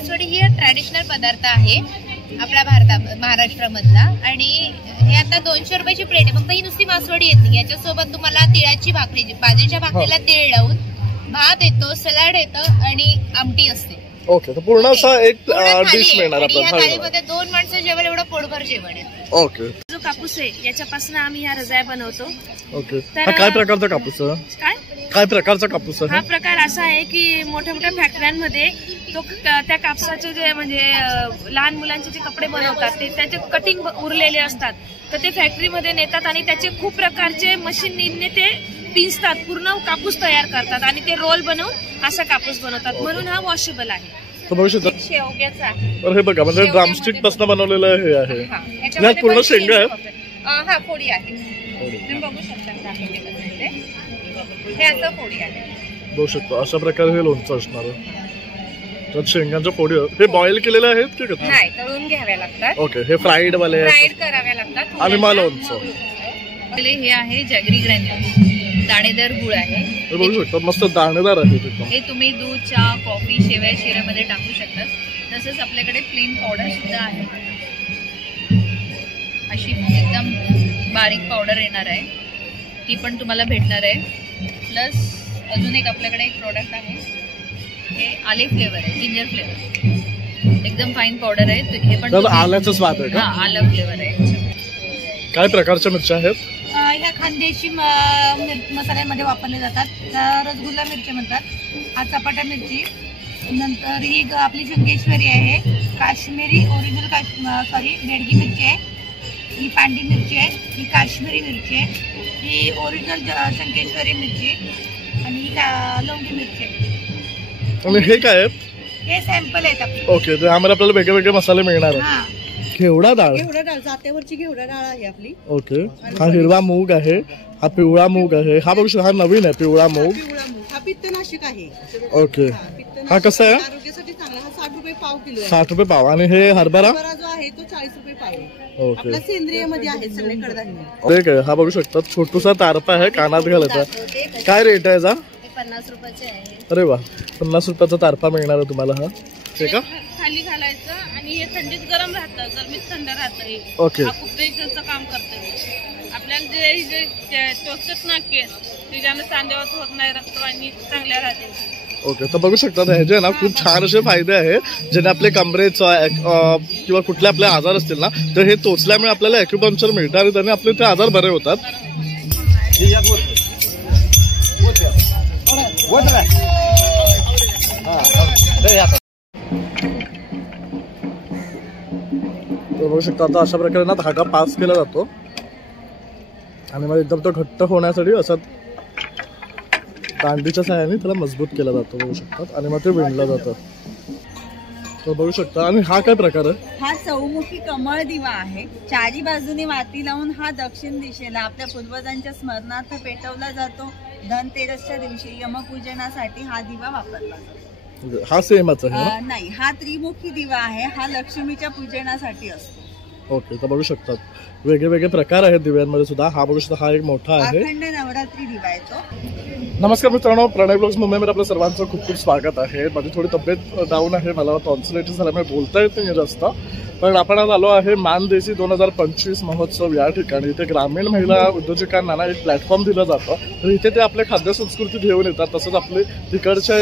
मासवडी ही traditional पदार्थ आहे आपल्या महाराष्ट्रामधला आणि हे आता 200 रुपयाची प्लेट आहे. फक्त ही नुसती मासवडी येत नाही, याच्यासोबत तुम्हाला तिळाची भाकरी, बाजरीच्या भाकरीला तीळ लावून भात येतो, सलाड येतं आणि आमटी असते. ओके, तर पूर्ण असा एक डिश मिळणार आपल्याला. या थाळीमध्ये 2 माणसं जेवण एवढं पोटभर जेवण आहे. ओके, जो कापूस आहे याच्यापासून आम्ही ह्या रजाया बनवतो. ओके, काय प्रकारचा कापूस आहे? काय प्रकारचा कापूस आहे? हा प्रकार असा आहे की मोठ्या मोठ्या फॅक्टऱ्यांमध्ये तो त्या कापसाचे जे म्हणजे लहान मुलांचे जे कपडे बनवतात ते त्याचे कटिंग उरलेले असतात, तर ते फॅक्टरीमध्ये नेतात आणि त्याचे खूप प्रकारचे मशीनने ते पिंजतात, पूर्ण कापूस तयार करतात आणि ते रोल बनवून असा कापूस बनवतात. म्हणून हा वॉशेबल आहे. शेवग्याचा आहे. हे बघा, म्हणजे ड्रमस्टिक पासून बनवलेलं हे आहे. पूर्ण शेंगा आहे. हा, फोडी आहे. तुम्ही बघू शकता हे असं फोडी आहे. बघू शकतो अशा प्रकारे हे लोणचं असणार आहे. तर शेंगांच्या फोडी हे बॉईल केलेले आहेत की नाही, तळून घ्याव्या लागतात. ओके, हे फ्राईड वाले फ्राईड कराव्या लागतात. आणि मग लोणचं हे आहे जॅगरी ग्रॅन्युल्स, दाणेदार गुळ आहे. बघू शकता मस्त दाणेदार आहे. हे तुम्ही दूध, चहा, कॉफी, शेवया, शिऱ्यामध्ये टाकू शकता. तसंच आपल्याकडे प्लेन पावडर सुद्धा आहे. अशी एकदम बारीक पावडर येणार आहे, ती पण तुम्हाला भेटणार आहे. प्लस अजून एक आपल्याकडे एक प्रोडक्ट आहे, हे आले फ्लेवर आहे, जिंजर फ्लेवर, एकदम फाईन पावडर आहे. हे पण आल्याचा स्वाद आहे. हा, आलं फ्लेवर आहे. काय प्रकारच्या मिरच्या आहेत? ह्या खानदेशी मसाल्यामध्ये वापरले जातात. रसगुल्ला मिरची म्हणतात. हा चपाटा मिरची. नंतर ही आपली शंकेश्वरी आहे, काश्मीरी ओरिजिनल बेडगी मिरची आहे. ही पांडी मिरची आहे, ही काश्मीरी मिरची आहे, ही ओरिजिनल शंकेश्वरी मिरची आणि ही लवंगी मिरची आहे. आणि हे काय आहे? हे सॅम्पल आहेत आपले. ओके, तर आम्हाला आपल्याला वेगळे वेगळे मसाले मिळणार आहेत. घेवडा डाळ, जात्यावरची घेवडा डाळ आहे आपली. ओके, हा हिरवा मूग आहे, हा पिवळा मूग आहे. हा बघू शकता, हा नवीन आहे पिवळा मूग. हा पित्तनाशक आहे. ओके, हा कसा आहे? आरोग्यासाठी चांगला. हा 60 रुपये पाव किलो आहे. 60 रुपये पाव. आणि हे हरभरा जो आहे तो 40 रुपये पाव आहे. ओके, आपला सेंद्रिय मध्ये आहे सगळे कडधान्य. ठीक आहे. हा बघू शकता छोटूसा तारपा आहे, कानात घालायचा. काय रेट आहे याचा? 50 रुपयाचे आहे. अरे वा, 50 रुपयाचा तारपा मिळणार आहे तुम्हाला. हा ठीक आहे. खाली घालायचं आणि हे थंडीत गरम राहतं, गरमीत थंड राहतं. ओके, हा खूप प्रेशरचं काम करतं. आपल्याला जे टोचत ना केस, त्याच्यानं सांधेवर होत नाही, रक्तवाहिनी चांगल्या राहते. ओके, तर बघू शकता ह्याचे ना खूप छान असे फायदे आहे. ज्याने आपले कमरेचा किंवा कुठले आपले आजार असतील ना, तर हे टोचल्यामुळे आपल्याला ॲक्युपंक्चर मिळतं आणि त्याने आपले ते आजार बरे होतात. तर बघू शकता आता अशा प्रकारे ना धागा पास केला जातो आणि मग एकदम तो घट्ट होण्यासाठी असं दांडीच्या सहाय्याने त्याला मजबूत केला जातो. बघू शकतात आणि मग ते विणलं जातं. तर बघू शकता. आणि हा काय प्रकार आहे? हा चौमुखी कमळ दिवा आहे. चारी बाजूने वाती लावून हा दक्षिण दिशेला आपल्या पूर्वजांच्या स्मरणार्थ पेटवला जातो. धनतेरसच्या दिवशी यमपूजनासाठी हा दिवा वापरला जातो. हा सेमच आहे? नाही, हा त्रिमुखी दिवा आहे. हा लक्ष्मीच्या पूजनासाठी असतो. ओके, तर बघू शकतात वेगळे वेगळे प्रकार आहेत दिव्यांमध्ये सुद्धा. हा बघू शकता, हा एक मोठा आहे. अखंड नवरात्री दिवा आहे तो. नमस्कार मित्रांनो, प्रणय ब्लॉग्स मुंबईमध्ये आपलं सर्वांचं खूप खूप स्वागत आहे. माझी थोडी तब्येत डाऊन आहे, मला टॉन्सिलायटिस झाल्यामुळे बोलता येत नाही जास्त. पण आपण आज आलो आहे मानदेशी 2025 महोत्सव या ठिकाणी. इथे ग्रामीण महिला उद्योजकांना ना एक प्लॅटफॉर्म दिलं जातं. तर इथे ते आपले खाद्यसंस्कृती घेऊन येतात, तसंच आपले तिकडचे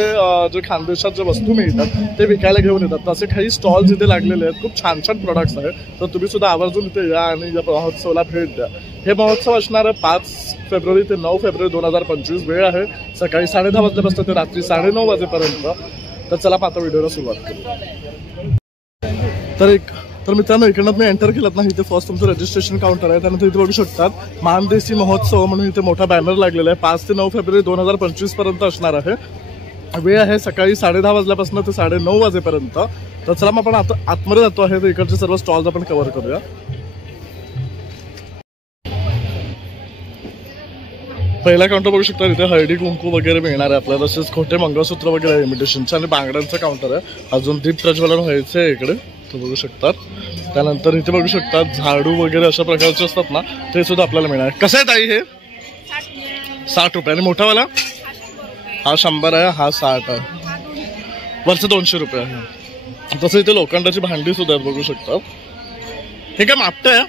जे खानदेशात जे वस्तू मिळतात ते विकायला घेऊन येतात. तसे काही स्टॉल्स इथे लागलेले आहेत, खूप छान छान प्रोडक्ट्स आहेत. तर तुम्ही सुद्धा आवर्जून इथे या आणि या महोत्सवाला भेट द्या. हे महोत्सव असणार आहे 5 फेब्रुवारी ते 9 फेब्रुवारी 2025. वेळ आहे सकाळी 10:30 वाजल्यापासून ते रात्री 9:30 वाजेपर्यंत. तर चला आता व्हिडिओला सुरुवात करू. तर मित्रांनो, इकडनं तुम्ही एंटर केलात ना, इथे फर्स्ट तुमचं रजिस्ट्रेशन काउंटर आहे. त्यानंतर इथे बघू शकतात मानदेशी महोत्सव म्हणून इथे मोठा बॅनर लागलेला आहे. 5 ते 9 फेब्रुवारी 2025 पर्यंत असणार आहे. वेळ आहे सकाळी 10:30 वाजल्यापासून ते 9:30 वाजेपर्यंत. तर चला मग आपण आता आतमध्ये जातो आहे. तर इकडचे सर्व स्टॉल्स आपण कव्हर करूया. पहिला काउंटर बघू शकता, इथे हळदी कुंकू वगैरे मिळणार आहे आपल्याला. तसेच खोटे मंगळसूत्र वगैरे आहे इमिटेशनचं आणि बांगड्यांचं काउंटर आहे. अजून दीप प्रज्वलन व्हायचं आहे इकडे, तो बघू शकतात. त्यानंतर इथे बघू शकतात झाडू वगैरे अशा प्रकारचे असतात ना, ते सुद्धा आपल्याला मिळणार. कसं आहे ताई हे? 60 रुपये. आणि मोठावाला हा 100 आहे, हा 60 आहे. वरचं 200 रुपये आहे. तसं इथे लोखंडाची भांडी सुद्धा आहेत बघू शकता. हे काय मापटं आहे?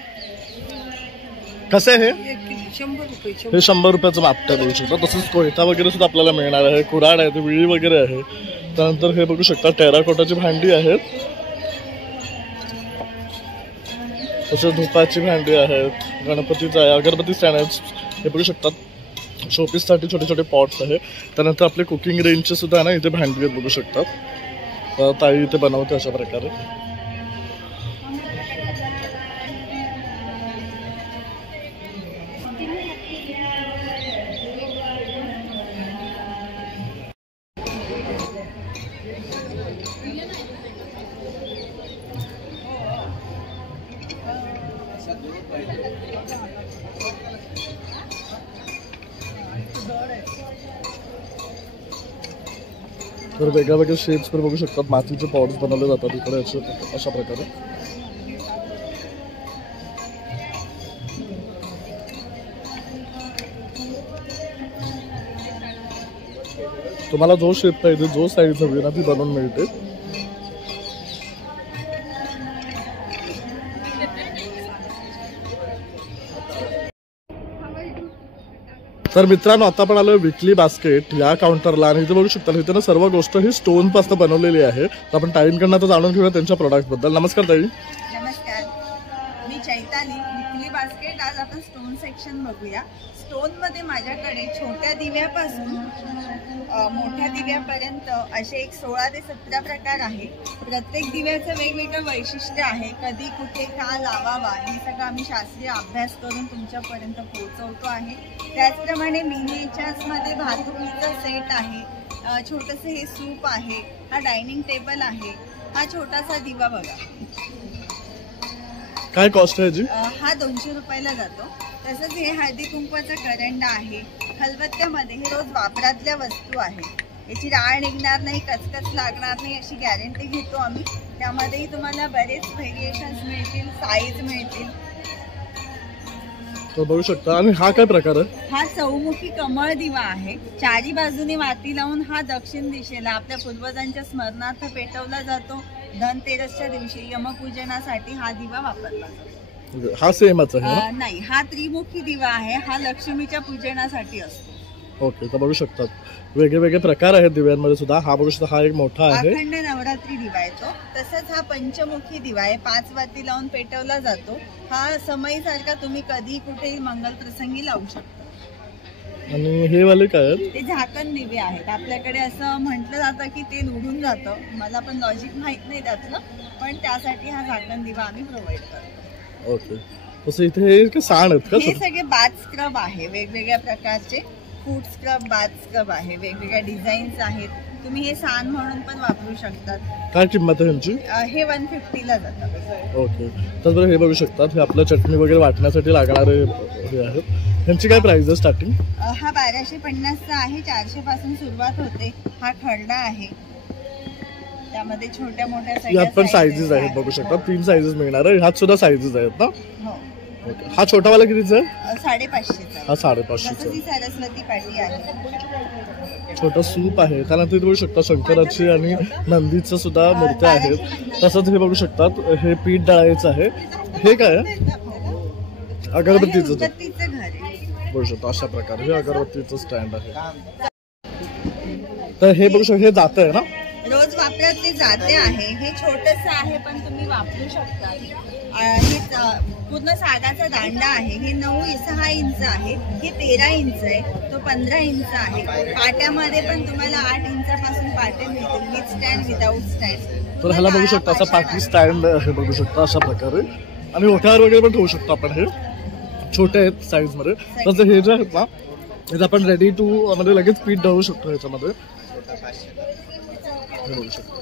कसं आहे हे? 100 रुपये. हे 100 रुपयाचं मापटं बघू शकता. तसंच कोयता वगैरे सुद्धा आपल्याला मिळणार आहे. कुऱ्हाड आहे, विळी वगैरे आहे. त्यानंतर हे बघू शकता टेराकोटाची भांडी आहेत. तसेच धुपाची भांडी आहेत. गणपतीचं आहे, अगरबत्ती स्टँड आहेत. हे बघू शकतात शोपीससाठी छोटे छोटे पॉट्स आहे. त्यानंतर आपले कुकिंग रेंजचे सुद्धा ना इथे भांडी आहेत बघू शकतात. ताई इथे बनवते अशा प्रकारे. तर वेगळ्या वेगळ्या शेप्सवर बघू शकतात मातीचे पॉट्स बनवले जातात इकडे अशा प्रकारे. तुम्हाला जो शेप पाहिजे, जो साईज हवी ना ती बनवून मिळते. तर मित्रांनो आता आपण आलोय विकली बास्केट या काउंटरला आणि इथे बघू शकता इथे ना सर्व गोष्ट ही स्टोन पासून बनवलेली आहे. तर आपण ताईंकडनं आता जाणून घेऊया त्यांच्या प्रोडक्ट बद्दल. नमस्कार ताई. नमस्कार, मी चैताली. विकली बास्केट. आज आपण स्टोन सेक्शन बघूया. स्टोन मध्ये माझ्याकडे छोट्या दिव्यापासून मोठ्या दिव्यापर्यंत असे एक 16 ते 17 प्रकार आहे. प्रत्येक दिव्याचं वेगवेगळं वैशिष्ट्य आहे. कधी कुठे का लावावा हे सगळं आम्ही शास्त्रीय अभ्यास करून तुमच्यापर्यंत पोहोचवतो आहे. त्याचप्रमाणे मिनिएचर्समध्ये भातुकलीचा सेट आहे. छोटंसं हे सूप आहे. हा डायनिंग टेबल आहे. हा छोटासा दिवा बघा. काय कॉस्ट आहे जी? हा 200 रुपयाला जातो. तसंच हे हळदी कुंकवाचा करंडा आहे. खलबत्त्यामध्ये हे रोज वापरातल्या वस्तू आहे. याची राळ निघणार नाही, कचकच लागणार नाही अशी गॅरंटी घेतो आम्ही. त्यामध्येही तुम्हाला बरेच व्हेरिएशन्स मिळतील, साईज मिळतील. तर बघू शकता. आणि हा काय प्रकार आहे? हा चौमुखी कमळ दिवा आहे. चारी बाजूने वाती लावून हा दक्षिण दिशेला आपल्या पूर्वजांच्या स्मरणार्थ पेटवला जातो. धनतेरसच्या दिवशी यमपूजनासाठी हा दिवा वापरला जातो. हा सेमच आहे? नाही, हा त्रिमुखी दिवा आहे. हा लक्ष्मीच्या पूजनासाठी असतो. ओके. तर बघू शकतात वेगळे वेगळे प्रकार आहेत दिव्यांमध्ये सुद्धा. हा बघू शकता हा एक मोठा आहे. अखंड नवरात्री दिवा येतो. तसंच हा पंचमुखी दिवा आहे. 5 वाती लावून पेटवला जातो. हा समईसारखा तुम्ही कधी कुठेही मंगल प्रसंगी लावू शकता. आणि हे वाले काय आहेत? ते झाकण दिवे आहेत. आपल्याकडे असं म्हटलं जातं की तेल उडून जातं. मला पण लॉजिक माहित नाही त्यातलं, पण त्यासाठी हा झाकण दिवा आम्ही प्रोव्हाइड करतो. ओके. तसं इथे सांड आहेत का? हे सगळे बाथ स्क्रब आहे. वेगवेगळ्या प्रकारचे फूड स्क्रब, बाथ स्क्रब आहे. वेगवेगळ्या डिझाईन्स आहेत. तुम्ही हे सान म्हणून पण वापरू शकतात. काय किंमत आहे ह्यांची? हे 150 ला जातात. ओके. तर बरं हे बघू शकतात हे आपलं चटणी वगैरे वाटण्यासाठी लागणारे हे आहेत. ह्यांची काय प्राइस आहे स्टार्टिंग? हा 1250 चा आहे. 400 पासून सुरुवात होते. हा खरडा आहे. त्यामध्ये छोट्या मोठ्या यात पण साईजेस आहेत बघू शकता. 3 साईजेस मिळणार आहे. ह्यात सुद्धा साईजेस आहेत ना? हो. हा छोटावाला कितीचा आहे? 550 हा 550. ही सरस्वती पाटी आहे. छोटा सूप आहे. त्यानंतर बघू शकता शंकराची आणि नंदीचं सुद्धा मूर्त्या आहेत. तसंच हे बघू शकतात हे पीठ दळायचं आहे. हे काय आहे? अगरबत्तीचं घर आहे. बघू शकता अशा प्रकारे हे अगरबत्तीचं स्टँड आहे. तर हे बघू शकता हे जातं आहे ना? रोज वापरातले जाते आहे. हे छोटस आहे पण तुम्ही वापरू शकता. हे पूर्ण सागाचा दांडा आहे. हे 6 इंच आहे. हे 13 इंच आहे. तो 15 इंच आहे. पाट्यामध्ये पण तुम्हाला 8 इंचापासून पाटे मिळतील, विथ स्टँड, विदाउट स्टँड. तर ह्याला बघू शकता असा पाठी स्टँड हे बघू शकता अशा प्रकारे. आणि ओठ्यावर वगैरे पण ठेवू शकतो आपण. हे छोटे आहेत साईज मध्ये. तसं हे जे आहेत ना हे आपण रेडी टू मध्ये लगेच पीठ दळू शकतो ह्याच्यामध्ये. हे बघू शकतो.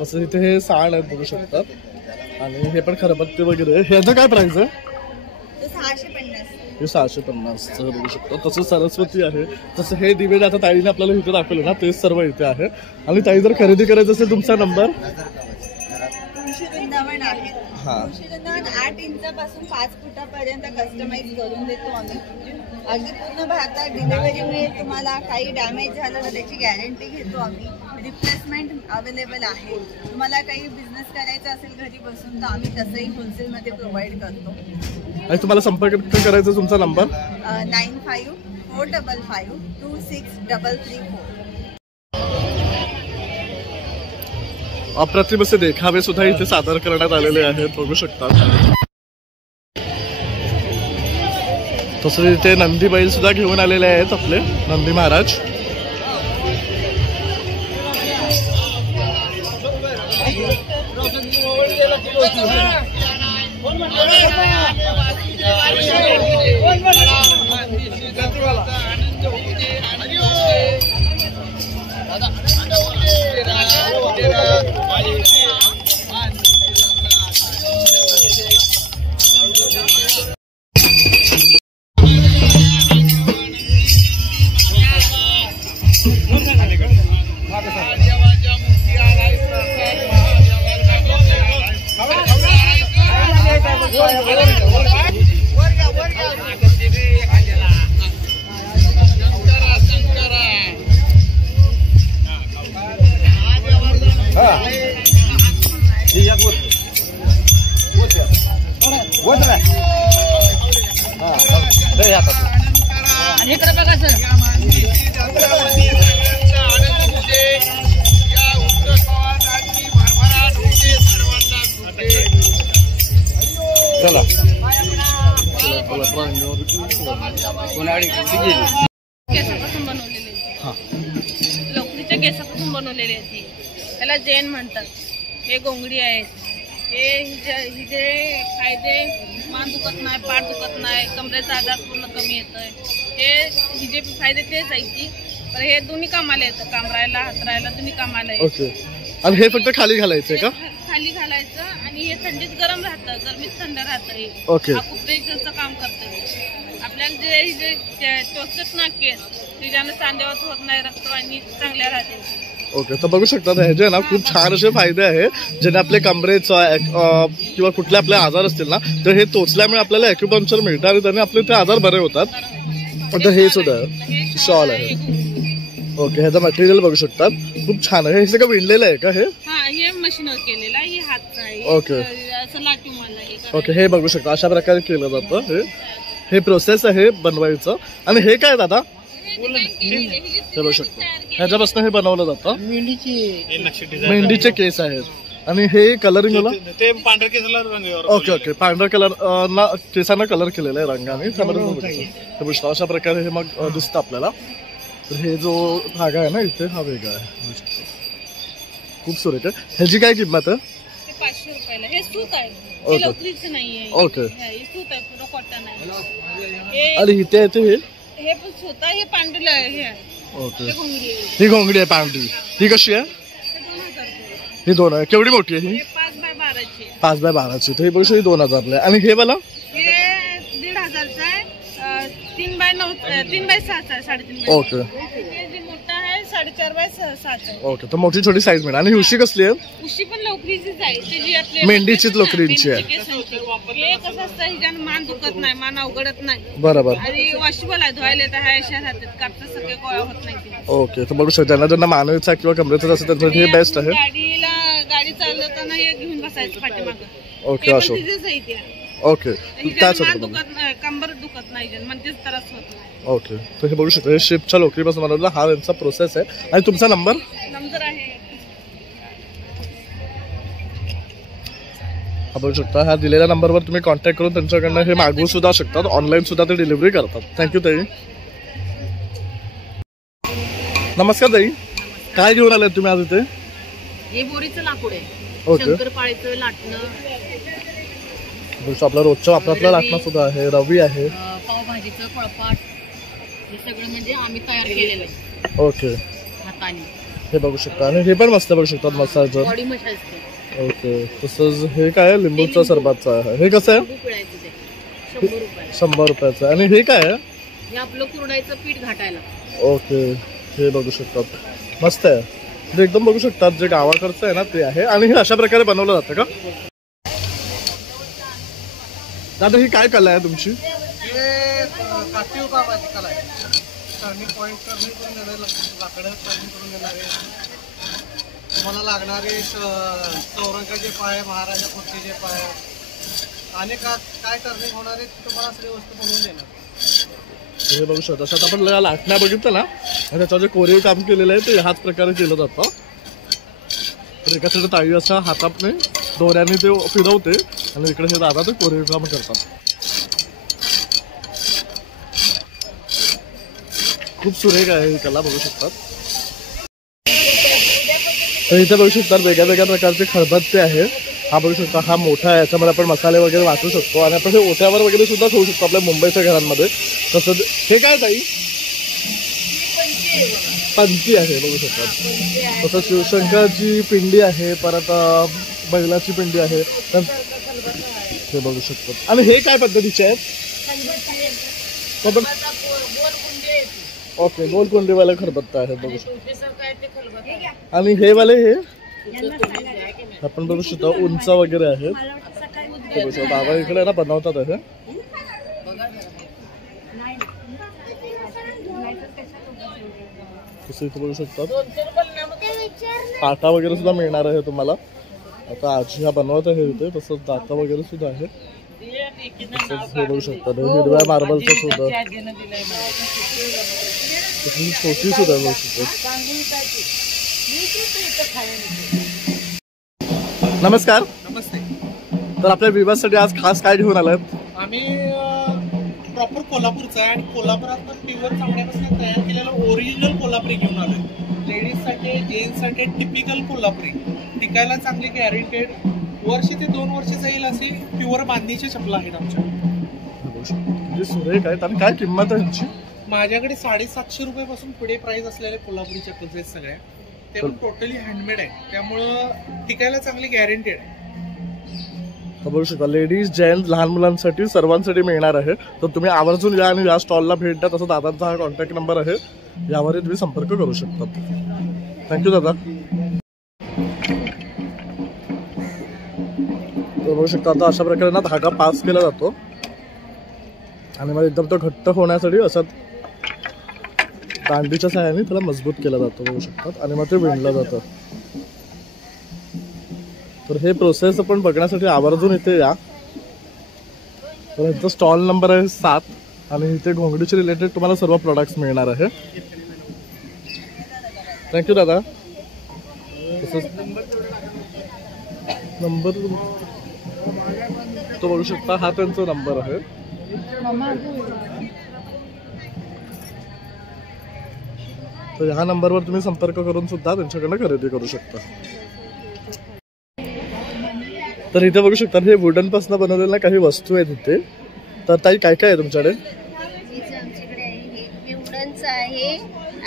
तसं इथे हे सांड आहेत बघू शकतात. आणि हे पण खरबत्ते वगैरे. ह्याचं काय प्राइस आहे? 650. हे 650 बघू शकतो. तसं सरस्वती आहे. तसं हे दिवे आता ताईने आपल्याला इथे दाखवले ना तेच सर्व इथे आहे. आणि ताई जर खरेदी करायचं असेल तुमचा नंबर? तुळशी वृंदावन आहे. हा. तुळशीचं 8 इंचापासून 5 फुटापर्यंत कस्टमाइज करून देतो आम्ही. अगदी पूर्ण भारतात डिलिव्हरी मिळेल तुम्हाला. काही डॅमेज झालं तर त्याची गॅरंटी घेतो आम्ही. रिप्लेसमेंट अवेलेबल आहे. तुम्हाला काही बिझनेस करायचा असेल घरी बसून तर आम्ही तसंही होलसेलमध्ये प्रोव्हाइड करतो. आणि तुम्हाला संपर्क करायचा तुमचा नंबर 9545526334. अप्रतिम असे देखावे सुद्धा इथे सादर करण्यात आलेले आहेत, बघू शकता. तसंच इथे नंदी बैल सुद्धा घेऊन आलेले आहेत आपले नंदी महाराज. चला केसापासून बनवलेले, लोकरीच्या केसापासून बनवलेले आहेत. त्याला जैन म्हणतात. हे गोंगडी आहेत. हे फायदे, मान दुखत नाही, पाठ दुखत नाही, कमरेचा आजार पूर्ण कमी येतोय. हे जे फायदे तेच आहेत. पण हे दोन्ही कामाला येतं, कामरायला हातरायला दोन्ही कामाला येतं. ओके. आणि हे फक्त खाली घालायचंय का? खाली घालायचं आणि हे थंडीत गरम राहतं, गरमीत थंड राहतं. ओके. प्रेशरचं काम करतं. आपल्याला जे टोचत ना केस त्याच्यानं सांध्यावत होत नाही, रक्तवाहिनी चांगल्या राहते. ओके. तर बघू शकता ह्याचे ना खूप छान असे फायदे आहे, ज्याने आपले कमरेचा किंवा कुठले आपले आजार असतील ना तर हे टोचल्यामुळे आपल्याला ॲक्युपंक्चर मिळतं आणि त्याने आपले ते आजार बरे होतात. तर हे सुद्धा शॉल आहे. ओके. ह्याचं मटेरियल बघू शकतात, खूप छान आहे. हे सगळं विणलेलं आहे का? हे मशीनवर केलेलं आहे, हातचं आहे. ओके. असं लाटू मला. ओके. हे बघू शकता अशा प्रकारे केलं जातं. हे प्रोसेस आहे बनवायचं. आणि हे काय दादा? हे बघू शकतो ह्याच्यापासून हे बनवलं जातं. मेंढीचे केस आहेत आणि हे कलरिंग ते पांढऱ्या केसाला रंग. Okay okay. पांढऱ्या कलर ना केसांना कलर केलेला आहे रंगाने. त्यामध्ये अशा प्रकारे हे मग दिसतं आपल्याला. तर हे जो धागा आहे ना इथे हा वेगळा आहे, खूप सुरेख आहे. ह्याची काय किंमत आहे? 500 रुपयाला. हे सूत आहे, ओके. लोकरीचं नाहीये. ओके. हे सूत आहे, पुरं कॉटन आहे. आणि इथे येते हे पण सूत आहे, हे पांढरं आहे. हे आहे. ओके. हे घोंगडी आहे. ही घोंगडी आहे पांढरी. ही कशी आहे? हे 2000 रुपये. ही 2 आहे. केवढी मोठी आहे ही? हे 5 बाय 12ची आहे. 5 बाय 12ची. तर ही बघू शकतो 2000 आहे. आणि हे वाला हे 1500चं आहे. 3 बाय 9, 3 बाय 6 आहे, 3.5 बाय. ओके. हे जे मोठा आहे 4.5 बाय 6 आहे. ओके. तर मोठी छोटी साईज मिळेल. आणि ही उशी कसली आहे? उशी पण लोकरीचीच आहे. त्याची आपली मेंढीचीच लोकरीची आहे. हे कसं असतं, हिच्यानं मान दुखत नाही, मान अवघडत नाही. बरोबर. आणि वॉशेबल आहे, धुवायला येतं. ह्या अशा राहतात, कापसा सगळे गोळा होत नाही. ओके. तर बघू शकता ज्यांना मानवीचा किंवा कमरेचा असेल त्यांच्यासाठी हे बेस्ट आहे. गाडी चालवताना हे घेऊन बसायचं पाठीमागं. ओके. असो. ओके. त्याच कंबर दुखत नाही, म्हणतेच त्रास होत नाही. ओके. तर हे बघू शकता हे शिपच्या लोकरीपासून बनवलेला हा यांचा प्रोसेस आहे. आणि तुमचा नंबर आहे हा बघू शकता. ह्या दिलेल्या नंबरवर तुम्ही कॉन्टॅक्ट करून त्यांच्याकडनं हे मागवू सुद्धा शकतात. ऑनलाईन सुद्धा ते डिलिव्हरी करतात. थँक्यू ताई. नमस्कार ताई, काय घेऊन आले तुम्ही आज इथे? हे बोरीचं लाकूड आहे. ओके. शंकरपाळीचं लाटणं, आपला रोजच्या वापरातला लाटणं सुद्धा आहे. रवी आहे. पावभाजीचं फळपाट, हे सगळं म्हणजे आम्ही तयार केलेलं आहे ओके. हाताने. हे बघू शकता. आणि हे पण मस्त बघू शकतात मसाज. बॉडी मसाज असते. ओके. तसंच हे काय लिंबूचं सरबतचं आहे. हे कसं आहे? 100 रुपये. 100 रुपयाचं. आणि हे काय आहे? हे आपलं कुरडायचं पीठ घाटायला. ओके. हे बघू शकतात, मस्त आहे. ते एकदम बघू शकतात जे गावाकडचं आहे ना ते आहे. आणि हे अशा प्रकारे बनवलं जातं का? दादा ही काय कला आहे तुमची? काठीव कामाची कला आहे. टर्निंग पॉईंट टर्निंग करून देणारे लाकडं टर्निंग करून देणारे, तुम्हाला लागणारे चौरंगाचे पाय, महाराजा कुर्तीचे पाय आणि काय टर्निंग होणार आहे तुम्हाला सगळी वस्तू बनवून देणार. हे बघू शकता. तसं आपण लाटण्या बघितलं ना, त्याच्यावर जे कोरीव काम केलेलं आहे ते ह्याच प्रकारे केलं जातं. तर एका साईड ताई अशा हाताने दोऱ्याने ते फिरवते आणि इकडे हे दादा ते कोरीव काम करतात. खूप सुरेख आहे ही कला, बघू शकतात. तर इथे बघू शकतात वेगळ्या वेगळ्या प्रकारचे खलबत्ते आहे. हा बघू शकता, हा मोठा आहे, याच्यामध्ये आपण मसाले वगैरे वाटू शकतो आणि आपण हे ओट्यावर वगैरे सुद्धा ठेवू शकतो आपल्या मुंबईच्या घरांमध्ये. तसं हे काय ताई? पंची आहे, बघू शकतात. तसं शिवशंकरची पिंडी आहे, परत बैलाची पिंडी आहे, हे बघू शकतात. आणि हे काय पद्धतीचे आहेत? ओके, गोल कुंडीवाले खलबत्ता आहे, बघू शकतो. आणि हे वाले हे आपण बघू शकतो उंच वगैरे आहेत, बघू शकतो. बाबा इकडे ना बनवतात आहे. इथे बघू शकतात पाटा वगैरे सुद्धा मिळणार आहे तुम्हाला. आता आजी हा बनवत आहे इथे. तसंच दाता वगैरे सुद्धा आहे. तसंच हे बघू शकतात हिरव्या मार्बलचं सुद्धा, छोटी सुद्धा बघू शकतात. नमस्कार. नमस्ते. तर आपल्या विवाहासाठी आज खास काय घेऊन आलाय? आम्ही प्रॉपर कोल्हापूरचा आहे आणि कोल्हापुरात पण प्युअर चामड्यापासून तयार केलेलं ओरिजिनल कोल्हापुरी घेऊन आलोय. लेडीजसाठी, जेंट्ससाठी टिपिकल कोल्हापुरी, टिकायला चांगली गॅरंटेड, वर्ष ते 2 वर्ष जाईल अशी प्युअर बांधणीच्या चपला आहेत आमच्या. सुरेख आहेत. आणि काय किंमत आहे ह्यांची? माझ्याकडे 750 रुपयापासून पुढे प्राइस असलेले कोल्हापुरी चप्पल आहेत सगळ्या. ते पण टोटली हँडमेड आहे, त्यामुळं टिकायला चांगली गॅरंटेड आहे. बघू शकता लेडीज, जेंट्स, लहान मुलांसाठी सर्वांसाठी मिळणार आहे. तर तुम्ही आवर्जून या आणि या स्टॉलला भेट द्या. तसं दादांचा हा कॉन्टॅक्ट नंबर आहे, यावरही तुम्ही संपर्क करू शकता. थँक्यू दादा. तर बघू शकता आता अशा प्रकारे ना धागा पास केला जातो आणि मग एकदम तो घट्ट होण्यासाठी असं दांडीच्या सहाय्याने त्याला मजबूत केला जातो, बघू शकतात. आणि मग ते विणलं जातं. तर हे प्रोसेस आपण बघण्यासाठी आवर्जून इथे या. तर ह्यांचा स्टॉल नंबर आहे 7 आणि इथे घोंगडीचे रिलेटेड तुम्हाला सर्व प्रोडक्ट्स मिळणार आहे. थँक्यू दादा. तसंच नंबर तो बघू शकता, हा त्यांचा नंबर आहे. तर ह्या नंबरवर तुम्ही संपर्क करून सुद्धा त्यांच्याकडनं खरेदी करू शकता. तर इथे बघू शकता हे वुडन पासून बनवलेल्या काही वस्तू आहेत इथे. तर ताई काय काय आहे तुमच्याकडे? आमच्याकडे आहे हे वुडनचं आहे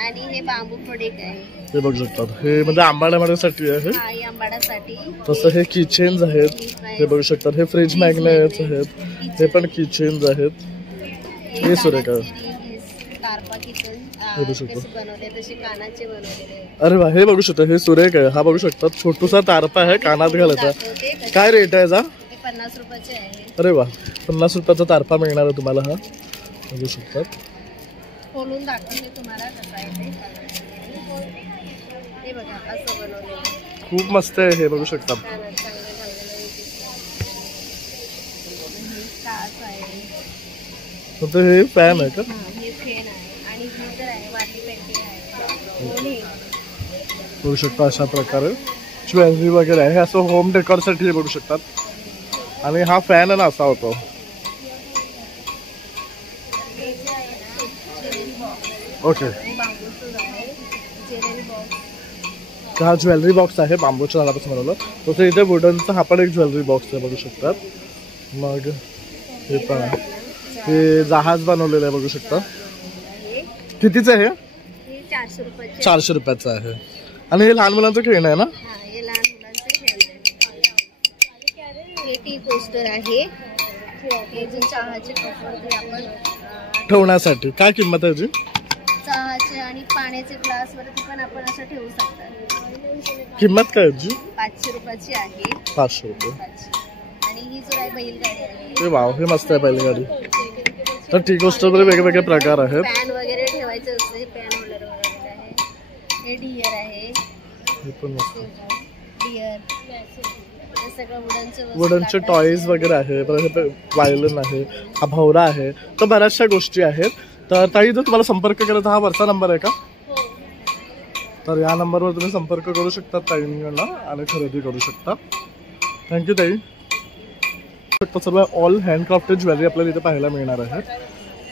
आणि हे बांबू प्रोडक्ट आहे. हे बघू शकतात, हे म्हणजे आंबाड्यासाठी आहे. हा, आंबाड्यासाठी. तसं हे किचेन्स आहेत, हे बघू शकतात. हे फ्रीज मॅग्नेट्स आहेत, हे पण किचेन्स आहेत. हे सुरेख आहे. अरे वा, हे बघू शकता, हे सुरेख आहे. हा बघू शकतात छोटूसा तारपा आहे कानात घालायचा. काय रेट आहे याचा? 50 रुपयाचे आहे. अरे वा, 50 रुपयाचा तारपा मिळणार आहे तुम्हाला. हा बघू शकतात. खोलून दाखवते तुम्हाला कसं आहे ते बघा, असं बनवलेलं खूप मस्त आहे. हे बघू शकतात. हे फॅन आहे का? हे फॅन आहे आणि हीटर आहे, वाटी पेंटिंग आहे. बघू शकता अशा प्रकारे ज्वेलरी वगैरे आहे. असं होम डेकोरसाठी हे बघू शकतात. आणि हा फॅन आहे ना असा होतो. ओके, हा ज्वेलरी बॉक्स आहे बांबूच्या झाडापासून बनवलं. तसं इथे वुडनचा हा पण एक ज्वेलरी बॉक्स आहे, बघू शकतात. मग हे पण आहे, हे जहाज बनवलेलं आहे, बघू शकता. कितीचं आहे? 400 रुपयाचे. 400 रुपयाचं आहे. आणि हे लहान मुलांचं खेळणं आहे ना? हे लहान मुलांचं खेळणं आहे. हे टी कोस्टर आहे. हे जे चहाचे कप वगैरे आपण ठेवण्यासाठी. काय किंमत आहे जी? चहाचे आणि पाण्याचे ग्लास वरती पण आपण असं ठेवू शकतो. किंमत काय जी? 500 रुपयाची आहे. 500 रुपये. आणि ही जो आहे बैलगाडी आहे. हे वाव, हे मस्त आहे बैलगाडी. तर टी कोस्टरमध्ये वेगवेगळे प्रकार आहेत. पॅन वगैरे ठेवायचं असतं, हे पॅन होल्डर वगैरे आहे. हे डियर आहे, हे पण मस्त. डियर हे सगळं वुडनचे टॉयज वगैरे आहे. परत हे वायलिन आहे, हा भवरा आहे. तर बऱ्याचशा गोष्टी आहेत. तर ताई, जर तुम्हाला संपर्क करायचा, हा वरचा नंबर आहे का? तर या नंबरवर तुम्ही संपर्क करू शकता ताईंना आणि खरेदी करू शकता. थँक्यू ताई. सर्व ऑल हँडक्राफ्टेड ज्वेलरी आपल्याला इथे पाहायला मिळणार आहे.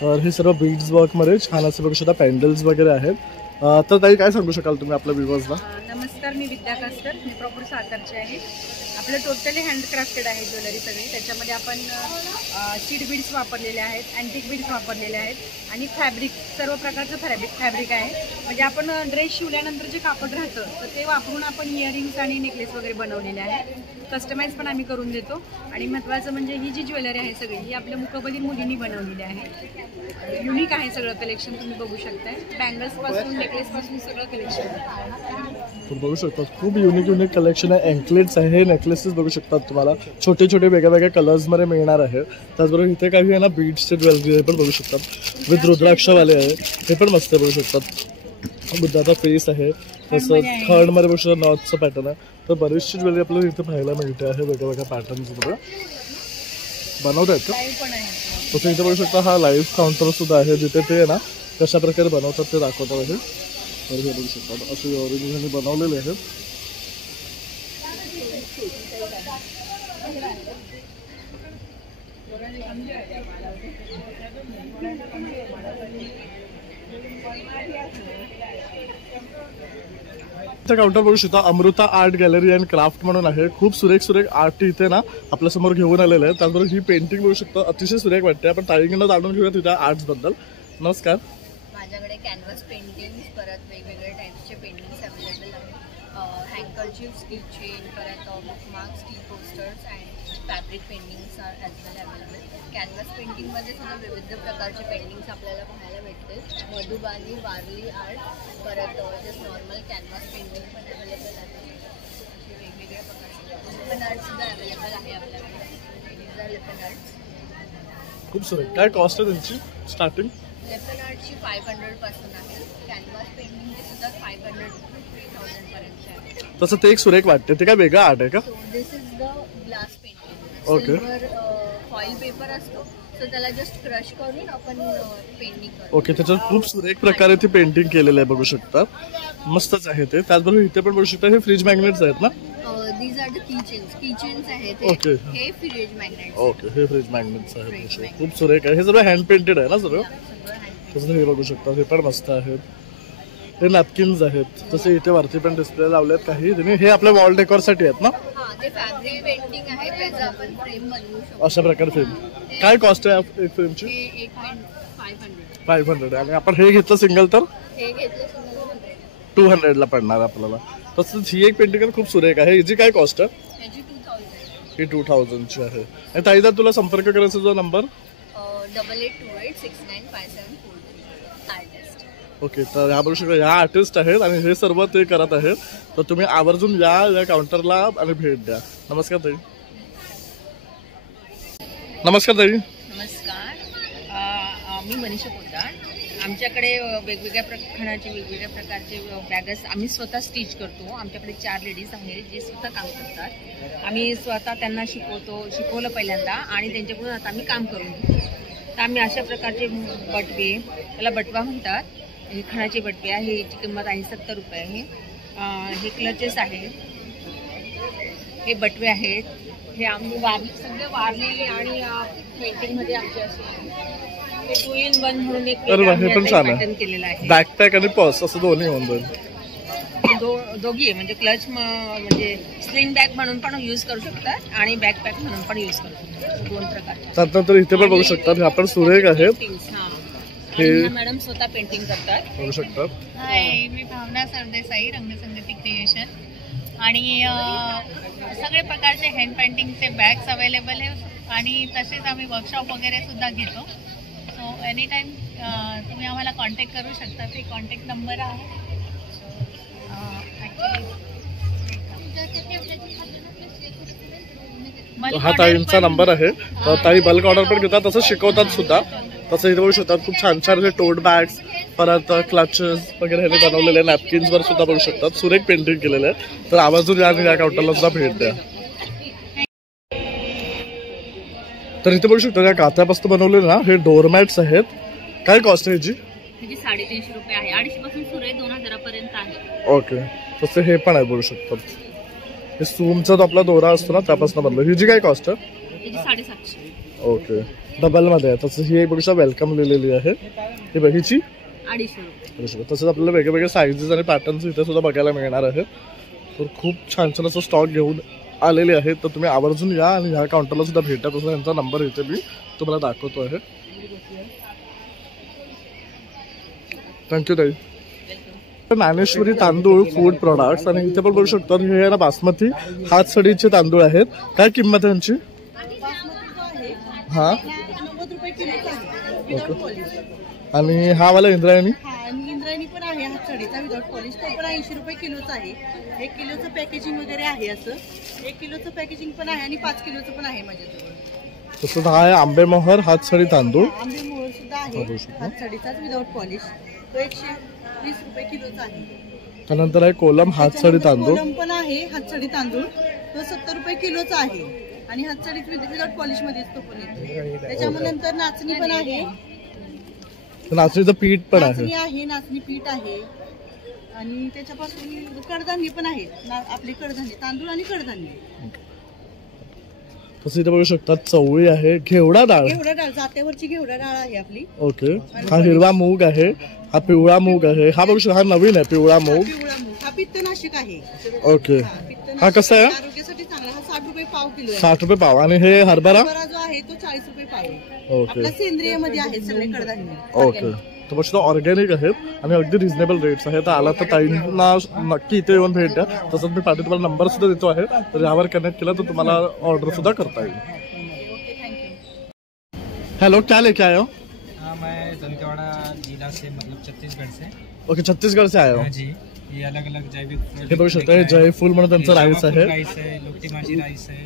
तर हे सर्व बीड्स वर्कमध्ये छान असं बघू शकता पॅन्डल्स वगैरे आहेत. तर ताई, काय सांगू शकाल तुम्ही आपल्या व्ह्युअर्सला? नमस्कार, मी विद्या कास्कर, मी प्रॉपर सातारचे आहे. आपलं टोटली हँडक्राफ्टेड आहे ज्वेलरी सगळी. त्याच्यामध्ये आपण सीड बीड्स वापरलेले आहेत, अँटिक बीड्स वापरलेले आहेत आणि फॅब्रिक, सर्व प्रकारचं फॅब्रिक आहे. म्हणजे आपण ड्रेस शिवल्यानंतर जे कापड राहतं तर ते वापरून आपण इयरिंग्स आणि नेकलेस वगैरे बनवलेले आहे. कस्टमाइज पण आम्ही करून देतो. आणि महत्त्वाचं म्हणजे ही जी ज्वेलरी आहे सगळी ही आपल्या मुकबधीर मुलींनी बनवलेली आहे. युनिक आहे सगळं कलेक्शन, तुम्ही बघू शकताय. बँगल्सपासून नेकलेसपासून सगळं कलेक्शन तुम्ही बघू शकता. खूप युनिक कलेक्शन आहे. अँकलेट्स आहे, नेकलेसेस बघू शकतात तुम्हाला छोटे छोटे वेगळ्या कलर्समध्ये मिळणार आहे. त्याचबरोबर इथे काही आहे ना बीड्सचे ज्वेलरी हे पण बघू शकतात. विथ रुद्राक्षवाले आहे, हे पण मस्त बघू शकतात. बुद्धाचा फेस आहे, तसं थर्डमध्ये बघू शकता नॉर्थचं पॅटर्न आहे. तर बरीचशी ज्वेलरी आपल्याला इथे पाहायला मिळते आहे वेगळ्या पॅटर्न्स बनवता येतं. तसं इथे बघू शकता हा लाईव्ह काउंटर सुद्धा आहे, जिथे ते ना कशा प्रकारे बनवतात ते दाखवतात आहे. तर हे बघू शकतात असे ओरिजिनली बनवलेले आहेत. काउंटर बघू शकता Amruta art gallery and craft म्हणून आहे. खूप सुरेख आर्ट इथे ना आपल्यासमोर घेऊन आलेलं आहे. त्याचबरोबर ही पेंटिंग बघू शकता, अतिशय सुरेख वाटते. आपण ताईंकडनं जाणून घेऊया तिच्या आर्ट्स बद्दल. नमस्कार. माझ्याकडे कॅनव्हास पेंटिंग्स, परत वेगवेगळ्या टाईप्सचे पेंटिंग्स अवेलेबल आहेत. हँकरचीफ, स्टिचिंग, परत bookmarks, T posters and fabric paintings are as well available. Canvas पेंटिंगमध्ये सुद्धा विविध प्रकारचे पेंटिंग्स आपल्याला पाहायला भेटतील. मधुबानी, वारली आर्ट, परत जस्ट नॉर्मल कॅनव्हास पेंटिंग पण अवेलेबल आहे. असे वेगवेगळ्या प्रकारचे लिपन आर्ट सुद्धा अवेलेबल आहे आपल्याकडे. लिपन आर्ट खूप सुरेख. काय कॉस्ट आहे त्यांची स्टार्टिंग? लेपन आर्टची 500 पासून आहे. कॅनव्हास पेंटिंगची सुद्धा 500 to 3000 पर्यंत आहे. तसं ते एक सुरेख वाटते. ते काय वेगळं आर्ट आहे का? This is the glass painting. Okay. Foil paper असतो, सो त्याला जस्ट क्रश करून आपण पेंटिंग करतो. ओके. त्याच्यात खूप सुरेख प्रकारे ती पेंटिंग केलेलं आहे, बघू शकता. मस्तच आहे ते. त्याचबरोबर इथे पण बघू शकता हे फ्रीज मॅग्नेट्स आहेत ना? दीज आर द किचन्स आहेत. ओके. हे फ्रीज मॅग्नेट्स. ओके, हे फ्रीज मॅग्नेट्स आहेत. खूप सुरेख आहे. हे सगळं हँड पेंटेड आहे ना सगळं? तसं हे बघू शकता, हे पण मस्त आहेत. हे नॅपकिन्स आहेत. तसे इथे वरती पण डिस्प्ले लावलेत काही. हे आपल्या वॉल डेकोरसाठी आहेत ना? ते फॅब्रिक पेंटिंग आहे, त्याचं आपण फ्रेम बनवू शकतो. अशा प्रकारे फ्रेम. काय कॉस्ट आहे एक फ्रेमची? हे 500 आणि आपण हे घेतलं सिंगल तर हे घेतलं 200 ला पडणार आपल्याला. तसंच ही एक पेंटिंग खूप सुरेख आहे. हिची काय कॉस्ट आहे? त्याची 2000. ही 2000 ची आहे. आणि ताई, जर तुला संपर्क करायचा जो नंबर 8828695743 आर्टिस्ट. ओके. तर ह्या बघू शकता ह्या आर्टिस्ट आहेत आणि हे सर्व ते करत आहेत. तर तुम्ही आवर्जून या काउंटरला आणि भेट द्या. नमस्कार ताई. नमस्कार. मी मनीषा पोद्दार. आमच्याकडे वेगवेगळ्या खणाचे वेगवेगळ्या प्रकारचे बॅगस आम्ही स्वतः स्टिच करतो. आमच्याकडे 4 लेडीज आहेत जे स्वतः काम करतात. आम्ही स्वतः त्यांना शिकवलं पहिल्यांदा आणि त्यांच्याकडून आता आम्ही काम करून घेतो. तर आम्ही अशा प्रकारचे बटवे, त्याला बटवा म्हणतात, हे खणाचे बटवे आहे. ह्याची किंमत आहे 70 रुपये आहे. हे क्लचेस आहेत, हे बटवे आहेत. हे आम्ही सगळे वारली आणि पेंटिंगमध्ये आमचे असे 2 in 1 म्हणून एक पॅटर्न केलेला आहे. बॅकपॅक आणि पर्स असं दोन्ही होऊन जाईल. दोघी आहे, म्हणजे क्लच म्हणजे स्लिंग बॅग म्हणून पण यूज करू शकतात आणि बॅकपॅक म्हणून पण यूज करू शकतात. 2 प्रकारचे. त्यानंतर इथे पण बघू शकतात आपण सुरेख आहेत. हे मॅडम स्वतः पेंटिंग करतात, बघू शकतात. हाय, मी भावना सरदेसाई, रंगसंगती क्रिएशन. आणि सगळे प्रकारचे हँड पेंटिंगचे बॅग्स अवेलेबल आहे आणि तसेच आम्ही वर्कशॉप वगैरे सुद्धा घेतो. सो एनी टाईम तुम्ही आम्हाला कॉन्टॅक्ट करू शकता. ते कॉन्टॅक्ट नंबर आहे. हा ताईंचा नंबर आहे. तर ताई बल्क ऑर्डर पण घेतात, तसं शिकवतात सुद्धा. तसं इथे बघू शकतात खूप छान छान टोट बॅग्स, परत क्लचेस वगैरे हे बनवलेले नॅपकिन्स वर सुद्धा बघू शकतात. सुरेख पेंटिंग केलेलं आहे. तर आवर्जून या आणि या काउंटरला सुद्धा भेट द्या. तर इथे बघू शकता या काथ्यापासून बनवलेले ना हे डोरमॅट्स आहेत. काय कॉस्ट आहे याची? 350 रुपये आहे. 250 पासून सुरू आहे, 2000 पर्यंत आहे. ओके. तसे हे पण आहे बघू शकतात. हे सूमचा जो आपला दोरा असतो ना त्यापासून बनलं. हिची काय कॉस्ट आहे? 750. ओके. डबल मध्ये आहे. तसं ही एक बघू शकता वेलकम लिहिलेली आहे. ही बघीची 250 रुपये. तसंच आपल्याला वेगळे वेगळे साईजेस आणि पॅटर्न्स इथे सुद्धा बघायला मिळणार आहेत. तर खूप छान छान असं स्टॉक घेऊन आलेले आहेत. तर तुम्ही आवर्जून या आणि ह्या काउंटरला सुद्धा भेटा. तसं यांचा नंबर इथे मी तुम्हाला दाखवतो आहे. थँक्यू ताई. ज्ञानेश्वरी तांदूळ फूड प्रोडक्ट्स आणि इथे पण बघू शकतो हे आहे ना बासमती हातसडीचे तांदूळ आहेत. काय किंमत आहे यांची? हा ओके. आणि हा वाला इंद्रायणी इंद्रायणी पण आहे हातसडीचा विदाउट पॉलिश, तो पण 80 रुपये किलोचा आहे. 1 किलोचं पॅकेजिंग वगैरे आहे. असं 1 किलोचं पॅकेजिंग पण आहे आणि 5 किलोचं पण आहे माझ्याजवळ. तसं हा आहे आंबेमोहर हातसडी तांदूळ. आंबेमोहर सुद्धा आहे हातसडीचाच विदाउट पॉलिश, तो 120 रुपये किलोचा आहे. त्यानंतर आहे कोलम हातसडी तांदूळ. कोलम पण आहे हातसडी तांदूळ, तो 70 रुपये किलोचा आहे आणि हातसडी विदाउट पॉलिश मध्येच तो पण येतो. त्याच्यामुळे नंतर नाचणी पण आहे. नाचणीचं पीठ पण आहे. नाचणी पीठ आहे आणि त्याच्यापासून कडधान्य पण आहे. आपले कडधान्य तांदूळ आणि कडधान्य. तसं इथे बघू शकतात चवळी आहे, घेवडा डाळ जात्यावरची घेवडा डाळ आहे आपली. ओके. हा हिरवा मूग आहे, हा पिवळा मूग आहे. हा बघू शकता हा नवीन आहे पिवळा मूग. हा पित्तनाशक आहे. ओके. हा कसा आहे? आरोग्यासाठी चांगला. हा 60 रुपये पाव किलो आहे. 60 रुपये पाव. आणि हे हरभरा जो आहे तो 40 रुपये पाव आहे. ओके. आपला सेंद्रिय मध्ये आहे सगळे कडधान्य. ओके. तर बघू शकतो ऑर्गॅनिक आहेत आणि अगदी रिझनेबल रेट्स आहेत. तर आला तर ताईंना नक्की इथे येऊन भेट द्या. तसंच मी पाठी तुम्हाला नंबर सुद्धा देतो आहे. तर यावर कनेक्ट केला तर तुम्हाला ऑर्डर सुद्धा करता येईल. हेलो, क्या लेके आए हो? हाँ, मैं दंतेवाड़ा जिला से, मतलब छत्तीसगढ़ से. ओके. छत्तीसगढ़ से आए हो? जी. ये अलग अलग जैविक हे बघू शकता हे जयफूल म्हणून त्यांचं राईस आहे लोटी माची राइस है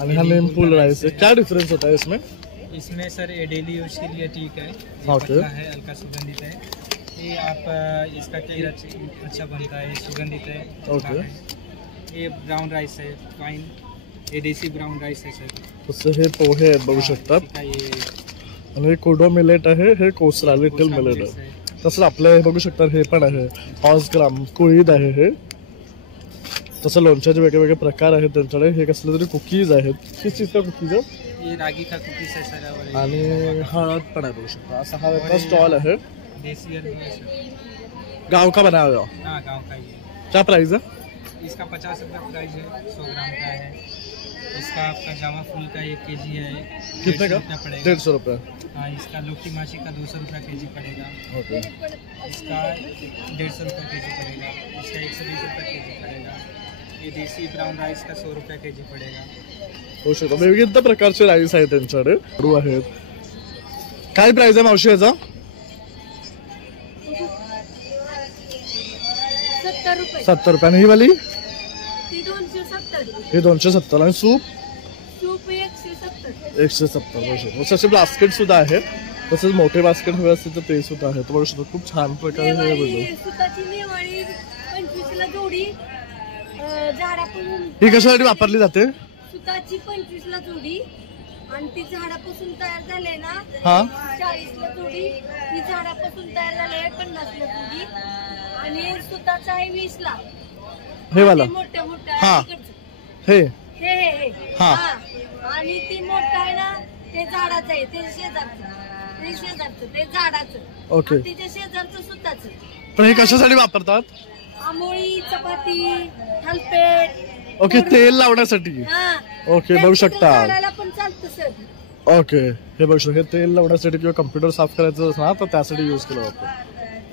आणि हा नीमफूल राईस है. क्या डिफरेंस होता है इसमें? इसमें सर ये डेली यूज के लिए ठीक है. ओके. है हल्का सुगंधित है. ये आप इसका खीर अच्छा बनता है, सुगंधित है. ओके. ये ब्राउन राइस है फाइन. ये देसी ब्राउन राइस है सर. तसं हे पोहे आहेत बघू शकतात. आणि हे कोडो मिलेट आहे, हे कोसरा लिटिल मिलेट आहे. तसंच आपलं हे बघू शकतात हे पण आहे हॉर्स ग्राम कुळीद आहे हे. तसं लोणच्याचे वेगळे वेगळे प्रकार आहेत त्यांच्याकडे. हे कसले तरी कुकीज आहेत. किस चीज का कुकीज आहे? ये रागी का कुकीज है सर. आणि हळद पण आहे बघू शकता. असा हा एक स्टॉल आहे. देसी गांव का बनाया हुआ? हाँ, गांव का ही है. क्या प्राइस है? इसका 50 रुपये प्राइस है. 100 ग्राम का है. इसका आपका जावा फूल का 1 केजी है. कितने का? 150 रुपये. हाँ, इसका लोटी माची का 200 रुपये केजी पड़ेगा. ओके. इसका 150 रुपये केजी पड़ेगा. इसका 120 रुपये केजी पड़ेगा. ये देसी ब्राउन राइस का 100 रुपये केजी पड़ेगा. होऊ शकतो. विविध प्रकारचे राईस आहेत त्यांच्याकडे. लाडू आहेत. काय प्राइस आहे मावशी याचा? 70 रुपये. आणि ही वाली? 270. आणि सूप? 170. तसे बास्केट सुद्धा आहे. तसेच मोठे बास्केट हवे असतील तर ते सुद्धा आहे. बघू शकतो खूप छान प्रकारे ही कशासाठी वापरली जाते? सुताची 25 ला जोडी आणि ती झाडापासून तयार झाले ना. हा, 40 ला जोडी. ती झाडापासून तयार झाले 50 ला जोडी आणि सुताचा आहे 20 ला. हे वाला मोठ्या मोठ्या. हा, हे हा. आणि ती मोठा आहे ना ते झाडाचं आहे. ते शेजारचं ते झाडाचं. ओके. त्याच्या शेजारचं सुताचं. पण हे कशासाठी वापरतात? आंबोळी, चपाती, थालपेट. ओके. तेल लावण्यासाठी. ओके. बघू शकता. पण चालतं सर. ओके. हे बघू शकतो. हे तेल लावण्यासाठी किंवा कम्प्युटर साफ करायचं ना तर त्यासाठी यूज केलं जातं.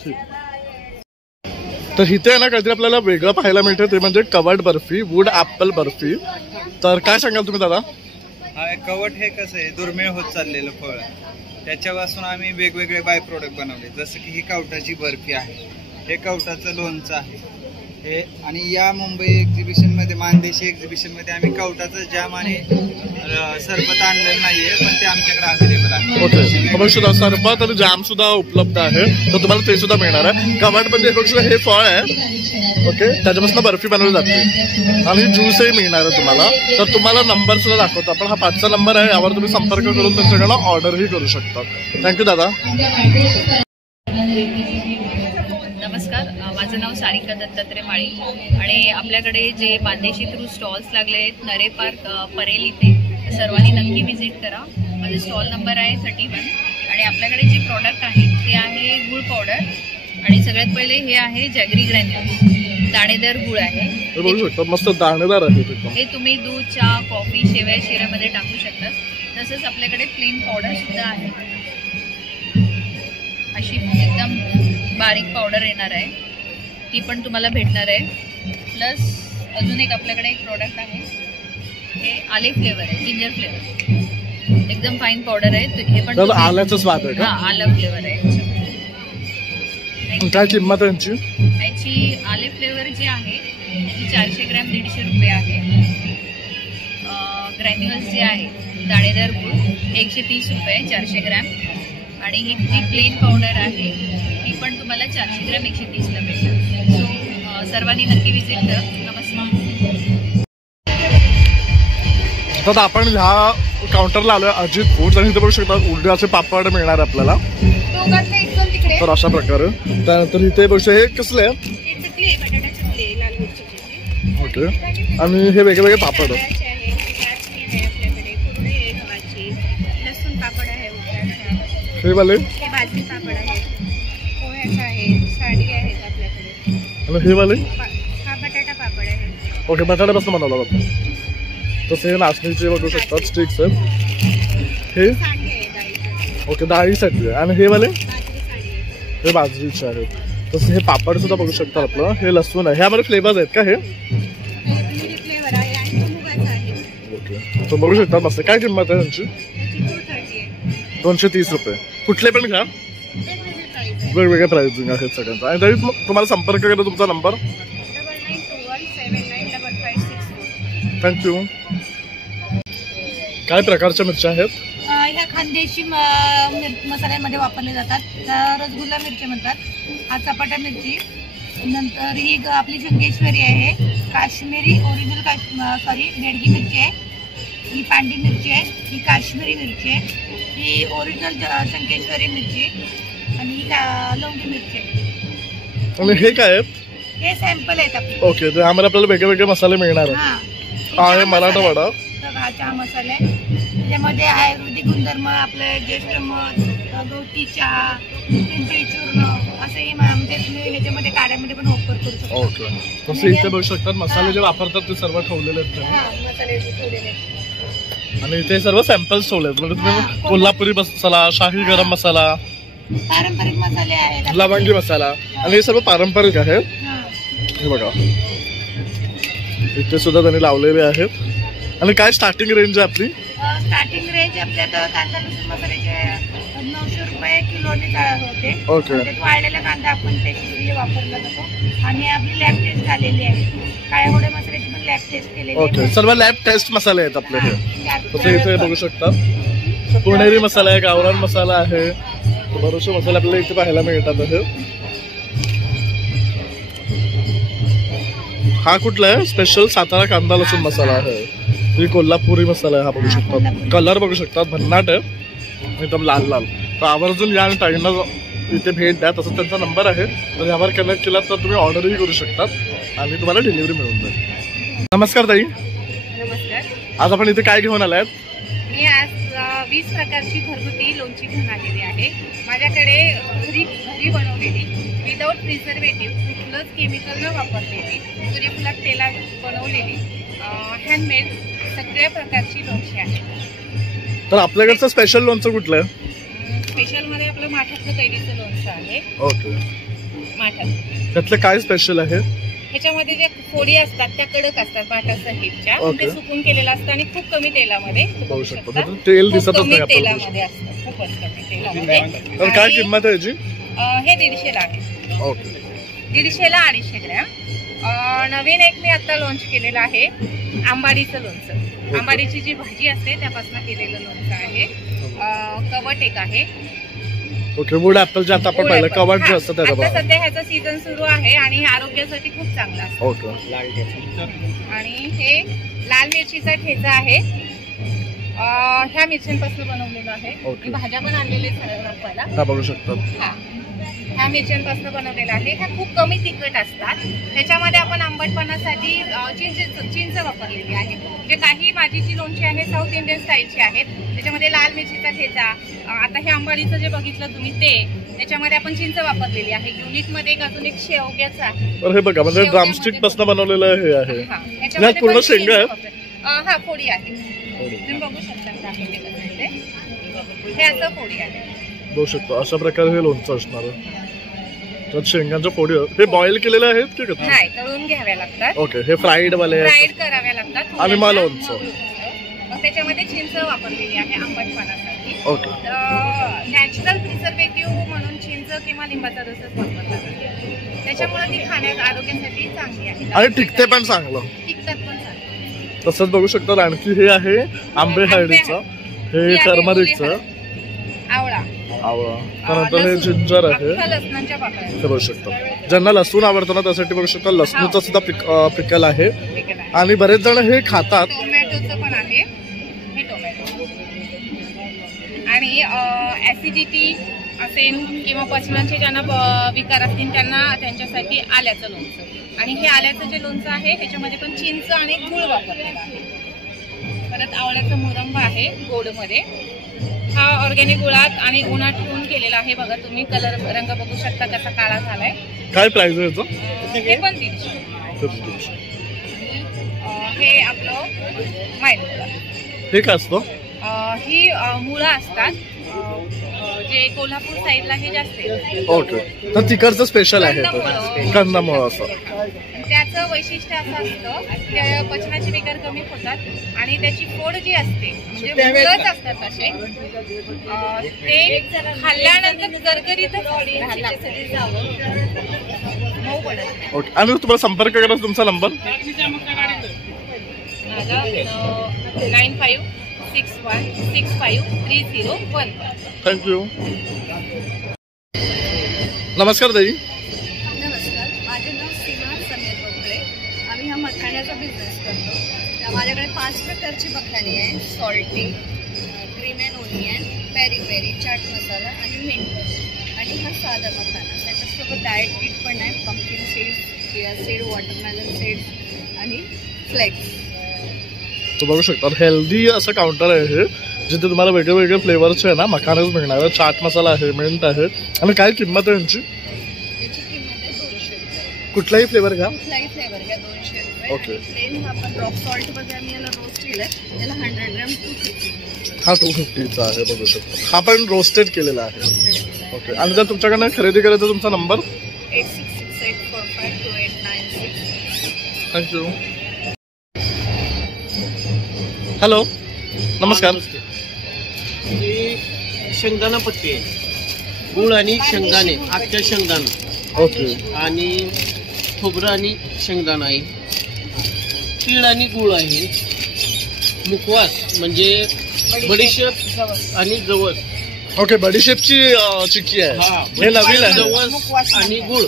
ठीक. तर इथे आहे ना काहीतरी आपल्याला वेगळं पाहायला मिळतं ते म्हणजे कवट बर्फी, वूड ऍपल बर्फी. तर काय सांगाल तुम्ही दादा? कवट हे कसं आहे दुर्मिळ होत चाललेलं फळ. त्याच्यापासून आम्ही वेगवेगळे बाय प्रोडक्ट बनवले. जसं की ही कवटाची बर्फी आहे. हे कवटाचं लोणचं आहे. हे आणि या मुंबई एक्झिबिशनमध्ये मानदेशी एक्झिबिशनमध्ये आम्ही कवटाचं जॅम आणि सरबत आणलेलं नाहीये, पण ते आमच्याकडे अवेलेबल आहे. ओके, बघू शकता सरबत आणि जॅम सुद्धा उपलब्ध आहे, तर तुम्हाला ते सुद्धा मिळणार आहे. कवाटमध्ये बघू शकता हे फळ आहे, ओके, त्याच्यापासून बर्फी बनवली जाते आणि ज्यूसही मिळणार आहे तुम्हाला. तर तुम्हाला नंबर सुद्धा दाखवतो आपण, हा 5चा नंबर आहे, यावर तुम्ही संपर्क करून त्यांच्याकडनं ऑर्डरही करू शकता. थँक्यू दादा. नमस्कार, माझं नाव सारिका दत्तात्रय माळी आणि आपल्याकडे जे मानदेशी थ्रू स्टॉल्स लागले आहेत नरे पार्क परेल इथे, सर्वांनी नक्की व्हिजिट करा. माझा स्टॉल नंबर आहे 31 आणि आपल्याकडे जे प्रॉडक्ट आहे ते आहे गुळ पावडर आणि सगळ्यात पहिले हे आहे जॅगरी ग्रॅन्युल्स, दाणेदार गुळ आहे. बघू शकता मस्त दाणेदार आहे. हे तुम्ही दूध, चहा, कॉफी, शेवया, शिऱ्यामध्ये टाकू शकता. तसंच आपल्याकडे प्लेन पावडर सुद्धा आहे, अशी एकदम बारीक पावडर येणार आहे, ती पण तुम्हाला भेटणार आहे. प्लस अजून एक आपल्याकडे एक प्रॉडक्ट आहे, हे आले फ्लेवर आहे, जिंजर फ्लेवर, एकदम फाईन पावडर आहे. हे पण आल्याचा स्वाद आहे का? हा, आलं फ्लेवर आहे. काय किंमत आहे यांची? याची आले फ्लेवर जी आहे त्याची 400 ग्रॅम 150 रुपये आहे. ग्रॅन्युअल्स जे आहे दाणेदार गुळ 130 रुपये 400 ग्रॅम आणि ही जी प्लेन पावडर आहे ही पण तुम्हाला 400 ग्रॅम 130ला भेटणार. सो सर्वांनी नक्की व्हिजिट करा. नमस्कार. तर आपण ह्या काउंटरला आलोय अजित फूड्स आणि इथे बघू शकता उडदाचे पापड मिळणार आपल्याला. तर अशा प्रकारे त्यानंतर इथे बघू हे कसले ओके आणि हे वेगवेगळे पापड हे वाले भाजी पापड आहे, पोह्याचा आहे, साडी आहेत आपल्याकडे आणि हे वाले हा बटाटा पापड आहे. ओके, बटाट्यापासून बनवला जातो. तसे हे नाचणीचे बघू शकतात स्टिक्स आहेत. हे ओके डाळीसाठी आहे आणि हे वाले हे बाजरीचे आहेत. तसे हे पापड सुद्धा बघू शकता आपलं. हे लसूण आहे, ह्यामध्ये फ्लेवर्स आहेत का? हे फ्लेवर आहे आणि मुगाचा आहे. ओके, तर बघू शकता मस्त. काय किंमत आहे त्यांची? 230 रुपये. कुठले पण घ्या, वेगवेगळ्या प्राइसिंग आहेत सगळ्यांचा. आणि तरी तुम्हाला संपर्क करा. तुमचा नंबर 9921795564. थँक्यू. काय प्रकारच्या मिरच्या आहेत? ह्या खानदेशी मसाल्यांमध्ये वापरले जातात. रसगुल्ला मिरची म्हणतात. हा चपाटा मिरची, नंतर ही आपली शंकेश्वरी आहे, काश्मीरी ओरिजिनल बेडगी मिरची आहे, ही पांडी मिरची आहे, ही काश्मीरी मिरची आहे, ही ओरिजिनल शंकेश्वरी मिरची आणि ही लवंगी मिरची आहे. आणि हे काय आहेत? हे सॅम्पल आहेत आपले. ओके, तर आम्हाला आपल्याला वेगळे वेगळे मसाले मिळणार आहेत. हा आहे मराठा वडा, हा चहा मसाला आहे. त्यामध्ये आयुर्वेदिक गुणधर्म, आपले ज्येष्ठ मध, गवती चहा, पिंपळी चूर्ण असंही म्हणजे तुम्ही ह्याच्यामध्ये काड्यामध्ये पण वापर करू शकता. ओके, तसं इथे बघू शकतात मसाले जे वापरतात ते सर्व ठेवलेले आहेत. मसाले ठेवलेले आहेत आणि इथे सर्व सॅम्पल्स ठेवले आहेत. म्हणजे तुम्ही कोल्हापुरी मसाला, शाही गरम मसाला, पारंपरिक मसाले आहेत, लवंगी मसाला आणि हे सर्व पारंपरिक आहेत. हे बघा इथे सुद्धा त्यांनी लावलेले आहेत. आणि काय स्टार्टिंग रेंज आहे आपली? स्टार्टिंग रेंज आपल्या कांदा लसूण मसाल्याचे 900 रुपये किलोने होते. ओके, वाळलेला कांदा आपण त्याची वापरला जातो आणि आपली लॅब टेस्ट झालेली आहे. काळ्या गोड्या मसाल्याची पण लॅब टेस्ट केलेली आहे. ओके, सर्व लॅब टेस्ट मसाले आहेत आपले. हे इथे बघू शकता पुणेरी मसाला आहे, गावरान मसाला आहे, बरेचसे मसाले आपल्याला इथे पाहायला मिळतात. हा कुठला आहे? स्पेशल सातारा कांदा लसूण मसाला आहे. ही कोल्हापुरी मसाला आहे. हा बघू शकतात, कलर बघू शकतात, भन्नाट आहे, एकदम लाल लाल. तर आवर्जून या आणि ताईंना इथे भेट द्या. तसंच त्यांचा नंबर आहे, तर यावर कनेक्ट केला तर तुम्ही ऑर्डरही करू शकतात आणि तुम्हाला डिलिव्हरी मिळून जाईल. नमस्कार ताई. नमस्कार. आज आपण इथे काय घेऊन आलाय? मी आज 20 प्रकारची घरगुती लोणची घेऊन आलेली आहे. माझ्याकडे घरी बनवलेली, विदाऊट प्रिझर्वेटिव्ह, कुठलंच केमिकल न वापरलेली, सूर्यफुलात तेलात बनवलेली, हँडमेड सगळ्या प्रकारची लोणची आहे. तर आपल्याकडचं स्पेशल लोणचं कुठलं आहे? स्पेशलमध्ये आपलं माठातलं कैरीचं लोणचं आहे. ओके, माठात त्यातलं काय स्पेशल आहे? ह्याच्यामध्ये जे फोडी असतात त्या कडक असतात माठासहितच्या. ते सुकून केलेलं असतं आणि खूप कमी तेलामध्ये बघू शकतो. तेल दिसतच नाही तेलामध्ये असतं, खूपच कमी तेलामध्ये. तर काय किंमत आहे याची? हे 150ला आहे. Okay, 150ला 250 gram. नवीन एक मी आता लॉन्च केलेलं आहे आंबाडीचं लोणचं. आंबाडीची जी भाजी असते त्यापासून केलेलं लोणचं आहे. कवट एक आहे. ओके, वूड ऍपल जे आता आपण पाहिलं कवट जे असतं त्याचा. आता सध्या ह्याचा सीझन सुरू आहे आणि आरोग्यासाठी खूप चांगला असतो. ओके. आणि हे लाल मिरचीचा ठेचा आहे. ह्या मिरच्यांपासून बनवलेलं आहे. ओके. भाज्या पण आणलेल्या आहेत हा बघू शकतो. ह्या मिरच्यांपासून बनवलेला आहे. ह्या खूप कमी तिखट असतात. त्याच्यामध्ये आपण आंबटपणासाठी चिंच वापरलेली आहे. जे काही माझी जी लोणची आहे साऊथ इंडियन स्टाईलची आहेत. त्याच्यामध्ये लाल मिरचीचा ठेचा, आता हे आंबाडीचं जे बघितलं तुम्ही ते, त्याच्यामध्ये आपण चिंच वापरलेली आहे. युनिक मध्ये एक अजून एक शेवग्याचं आहे. हे बघा, म्हणजे ड्रमस्टिक पासून बनवलेलं हे आहे. ह्याच्यामध्ये पूर्ण शेंगा आहेत. हा, फोडी आहे. तुम्ही बघू शकता हे असं फोडी आहे. बघू शकतो अशा प्रकारे हे लोणचं असणार. त्यात शेंगांच्या फोडी. हे बॉईल केलेले आहेत की कसं? नाही, तळून घ्याव्या लागतात. ओके, हे फ्राईड वाले फ्राईड कराव्या लागतात. आणि मग लोणचं. मग त्याच्यामध्ये चिंच वापरलेली आहे आंबटपणासाठी. ओके. नॅचरल प्रिझर्वेटिव्ह म्हणून चिंच किंवा लिंबाचा रसच वापरला जातो. त्याच्यामुळे ती खाण्यात आरोग्यासाठी चांगली आहे आणि टिकते पण चांगलं. टिकतात पण चांगलं. तसंच बघू शकतो आणखी हे आहे आंबे हळदीचं, हे टर्मरिकचं, आवळा, त्यानंतर हे जिंजर आहे. लसणाच्या पाकळ्या हे बघू शकतो. ज्यांना लसूण आवडतं ना त्यासाठी बघू शकतो लसणीचं सुद्धा पिकल आहे. आणि बरेच जण हे खातात. टोमॅटोचं पण आहे. हे टोमॅटो. आणि ऍसिडिटी असेल किंवा पचनाचे ज्यांना विकार असतील त्यांच्यासाठी आल्याचं लोणचं. आणि हे आल्याचं जे लोणचं आहे त्याच्यामध्ये पण चिंच आणि गूळ वापरलेला आहे. परत आवळ्याचा मुरंबा आहे गोडमध्ये. हा ऑर्गॅनिक गुळात आणि उन्हात ठेवून केलेला आहे. बघा तुम्ही कलर रंग बघू शकता कसा काळा झालाय. काय प्राइस आहे याचं? हे पण 300. हे आपलं मायनुला. हे काय असतं? ही मुळं असतात जे कोल्हापूर साईडला हे जास्त. ओके, तर तिकडचं स्पेशल आहे कंदमुळं. असं त्याचं वैशिष्ट्य असं असतं की पचनाचे विकार कमी होतात आणि त्याची फोड जी असते म्हणजे मुळंच असतात असे ते खाल्ल्यानंतर गरगरीतच मऊ पडत. ओके. आणि तुम्हाला संपर्क करायचा तुमचा नंबर? माझा 9561653001. थँक्यू. नमस्कार ताई. नमस्कार, माझे नाव सीमा समीर बोकडे. आम्ही हा मखाण्याचा बिझनेस करतो. माझ्याकडे 5 प्रकारची मखानी आहे. Salty, cream and onion, peri peri, chaat masala आणि मिंट. आणि हा साधा मखाना. त्याच्यासोबत डाएट किट पण आहे. Pumpkin seeds, chia seed, watermelon seeds आणि फ्लेक्स. तू बघू शकता हेल्दी असं काउंटर आहे हे, जिथे तुम्हाला वेगळे वेगळे फ्लेवरचे आहे ना मखानाच मिळणार आहे. चाट मसाला आहे, मिंट आहे. आणि काय किंमत आहे यांची? याची किंमत आहे 200 रुपये. कुठलाही फ्लेवर घ्या. कुठलाही फ्लेवर घ्या 200 रुपये. ओके. प्लेन आपण रॉक सॉल्ट मध्ये आम्ही याला रोस्ट केलंय. त्याला 100 ग्रॅम 250. हा 250चा आहे बघू शकतो. हा पण रोस्टेड केलेला आहे. ओके. आणि जर तुमच्याकडनं खरेदी करायचा तुमचा नंबर? 8668452896. थँक्यू. हॅलो, नमस्कार. शेंगदाणा पट्टी आहे. गुळ आणि शेंगदाणे, अख्ख्या शेंगदाणा. ओके. आणि खोबरं आणि शेंगदाणा आहे. तीळ आणि गुळ आहे. मुखवास म्हणजे बडीशेप आणि जवस. ओके, बडीशेपची चिक्की आहे. हे नवीन आहे. जवस आणि गुळ.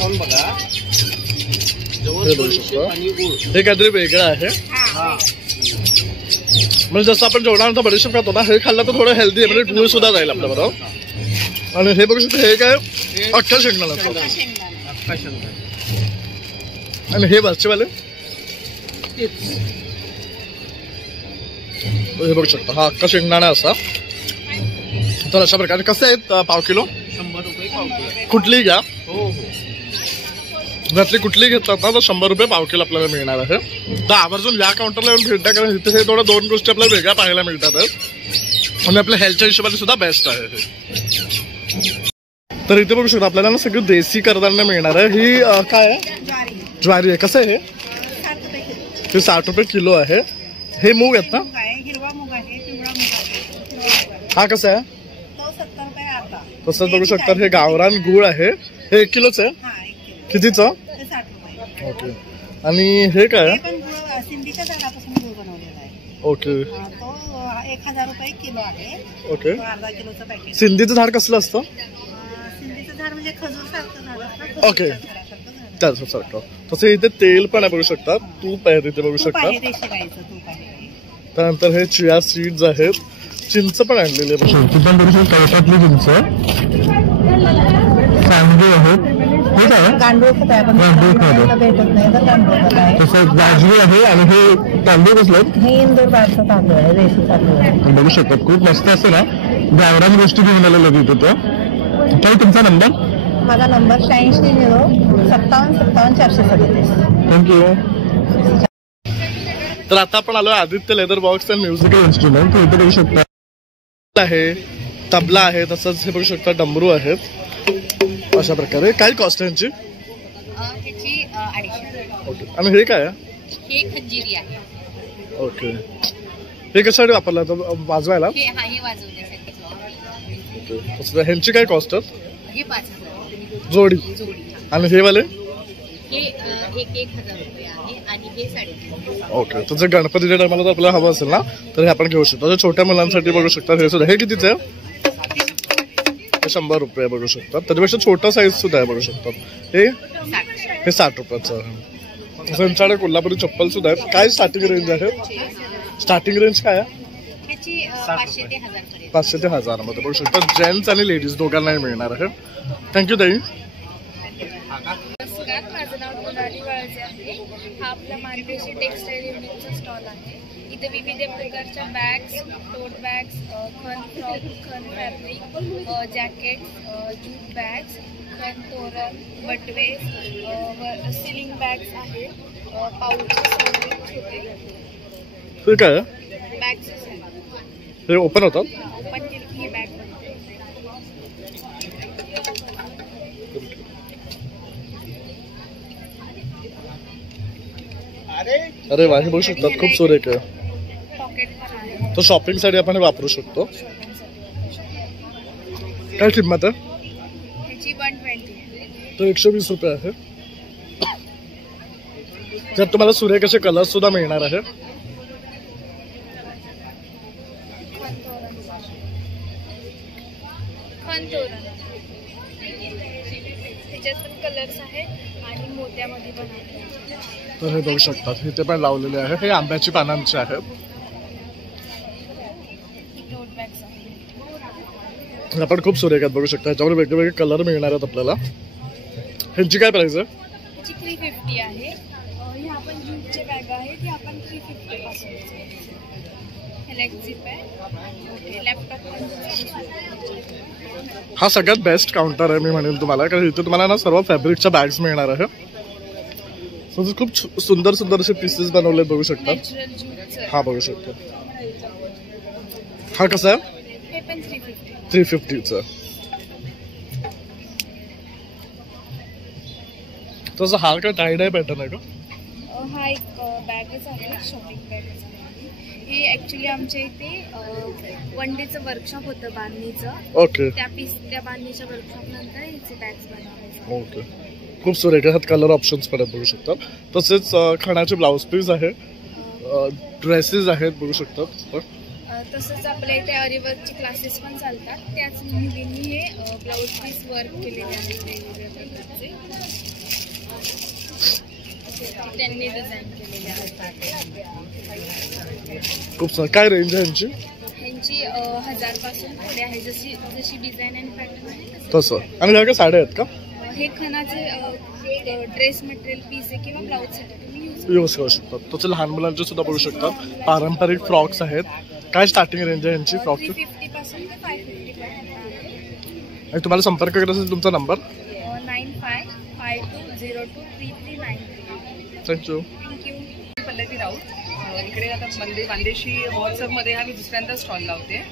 कोण बघा, जवस बडीशेप आणि गुळ. हे काहीतरी वेगळं आहे. म्हणजे जसं आपण जेवणानंतर बडीशेप खातो ना, हे खाल्लं तर थोडं हेल्दी आहे. म्हणजे गुळ सुद्धा जाईल आपल्या बरोबर. आणि हे बघू शकतो हे काय अख्खा शेंगदाणा. अख्खा शेंगदाणा. आणि हे वरचेवाले हे बघू शकतो. हा अख्खा शेंगदाणा असा. तर अशा प्रकारे कसे आहेत पाव किलो? 100 रुपये पाव किलो. कुठलीही घ्या. हो हो. त्यातली कुठलीही घेतलात ना तर 100 रुपये पाव किलो आपल्याला मिळणार आहे. तर आवर्जून या काउंटरला येऊन भेट द्या, कारण इथे हे थोडं 2 गोष्टी आपल्याला वेगळ्या पाहायला मिळतात आणि आपल्या हेल्थच्या हिशोबाने सुद्धा बेस्ट आहे हे. तर इथे बघू शकतो आपल्याला ना सगळं देसी कडधान्य मिळणार आहे. ही काय आहे? ज्वारी आहे. कसं आहे हे? 60 रुपये किलो आहे. हे मूग आहेत ना? हिरवा मूग आहे, पिवळा मूग आहे. हा कसा आहे? तो 70 रुपये अर्धा. तसंच बघू शकता हे गावरान गुळ आहे. हे 1 किलोच आहे. कितीचं? ओके. आणि हे काय? सिंधीच्या झाडापासून गुळ बनवलेला आहे. ओके. तो 1000 रुपये किलो आहे. ओके. अर्धा किलोचं पॅकेट. सिंधीचं झाड कसलं असतं? सिंधीचं झाड म्हणजे खजूर सारखं झाड असतं. ओके. त्याच्यासारखं. तसं इथे तेल पण आहे बघू शकता, तूप आहे तिथे बघू शकता. त्यानंतर हे चिया सीड्स आहेत, चिंच पण आणलेली आहे. चिंच सांगली आहेत, हे काय तसं गाजरी आहे. आणि हे तांदूळ कसले आहेत? हे इंदूरबारचं तांदूळ आहे, देशी तांदूळ आहे. बघू शकतात खूप मस्त असते ना, गावरान गोष्टी घेऊन आलेल्या तिथे. काय तुमचा नंबर? माझा नंबर 8690577437. थँक्यू. तर आता आपण आलो Aditya leather box and musical instrument. इथे बघू शकता आहे, तबला आहे, तसंच हे बघू शकता डमरू आहेत. अशा प्रकारे काय कॉस्ट आहे यांची? ह्याची 250. ओके. आणि हे काय आहे? हे खंजिरी आहे. ओके. हे कशासाठी वापरलं जातं? वाजवायला? हे वाजवण्यासाठी. ओके. ह्यांची काय कॉस्ट आहे? हे 5000 जोडी. आणि हे वाले? हे 1000 रुपये आहे आणि हे 350. ओके. तर जर गणपतीच्या टायमाला जर आपल्याला हवं असेल ना तर हे आपण घेऊ शकतो. छोट्या मुलांसाठी बघू शकता हे सुद्धा. हे कितीचं आहे? 100 रुपये बघू शकतात. त्याच्यापेक्षा छोटा साईज सुद्धा आहे बघू शकतात. हे 60 रुपयाचं आहे. तसं यांच्याकडे कोल्हापुरी चप्पल सुद्धा आहेत. काय स्टार्टिंग रेंज आहे? स्टार्टिंग रेंज काय आहे? 500 ते 1000 मध्ये बघू शकता. जेंट्स आणि लेडीज दोघांनाही मिळणार आहे. थँक्यू ताई. नमस्कार, माझं नाव मोनाली वाळजे आहे. हा आपला मानदेशी टेक्सटाईल युनिटचा स्टॉल आहे. इथे विविध प्रकारच्या बॅग्स, टोट बॅग्स, खण फ्रॉक, खण फॅब्रिक, जॅकेट्स, जूट बॅग्स, खण तोरण, बटवे, सिलिंग बॅग्स आहेत, पाऊच छोटे ठीक आहे. बॅग्स हे ओपन होतात? ओपन केली ही बॅग बनते. अरे वा, हे बघू शकतात खूप सुरेख आहे. पॉकेट पण आहे. तो शॉपिंग साठी आपण वापरू शकतो. काय किंमत आहे? ह्याची 120. तो 120 रुपये आहे. त्यात तुम्हाला सुरेख असे कलर सुद्धा मिळणार आहे. त्याच्यात पण कलर्स आहेत आणि मोत्यामध्ये पण आहे. तर हे बघू शकतात इथे पण लावलेले आहे. हे आंब्याची पानांचे आहेत. हे पण खूप सुरेख आहेत बघू शकता. ह्याच्यावर वेगवेगळे कलर मिळणार आहेत आपल्याला. ह्यांची काय प्राइस आहे? ह्याची 350 आहे. हे आपण जूटचे बॅग आहे ते आपण 350 पासून. ह्याला एक झिप आहे. लॅपटॉप हा सगळ्यात बेस्ट काउंटर आहे मी म्हणेन तुम्हाला, कारण इथे तुम्हाला ना सर्व फॅब्रिकच्या बॅग्स मिळणार आहे. खूप सुंदर सुंदर असे पीसेस बनवले बघू शकता. हा बघू शकतो. हा कसा आहे? 350चा. तसं हा काय टाईड आहे पॅटर्न आहे का? हा एक बॅगच आहे, शॉपिंग बॅगच आहे. हे ऍक्च्युली आमच्या इथे 1 डेचं वर्कशॉप होतं बांधणीचं. ओके. त्या बांधणीच्या वर्कशॉप नंतर ह्याचे बॅग्स बनवले. ओके. खूप सुरेख आहेत. कलर ऑप्शन्स पण आहेत बघू शकतात. तसेच खणाचे ब्लाउज पीस आहे, ड्रेसेस आहेत बघू शकतात. तसंच आपल्या इथे अरिवर्कचे क्लासेस पण चालतात. त्याच मुलींनी हे ब्लाउज पीस वर्क केलेले आहेत वेगवेगळ्या प्रकारचे. त्यांनी डिझाईन केलेले आहेत. खूप काय रेंज आहे यांची? ह्यांची 1000 पासून पुढे आहे. जशी डिझाईन आणि पॅटर्न आहे तसं. आणि ह्या काय साड्या आहेत का? हे खणाचे ड्रेस मटेरियल पीस आहे किंवा ब्लाउज साठी यूज करू शकतात. तसं लहान मुलांचे सुद्धा बघू शकतात. पारंपरिक फ्रॉक्स आहेत. काय स्टार्टिंग रेंज आहे यांची फ्रॉकची? 350 पासून ते 550 पर्यंत आहे. आणि तुम्हाला संपर्क करायचा असेल तुमचा नंबर? 9552023393. थँक्यू. पल्लवी राऊत. इकडे आता मानदेशी महोत्सवमध्ये हा मी दुसऱ्यांदा स्टॉल लावते.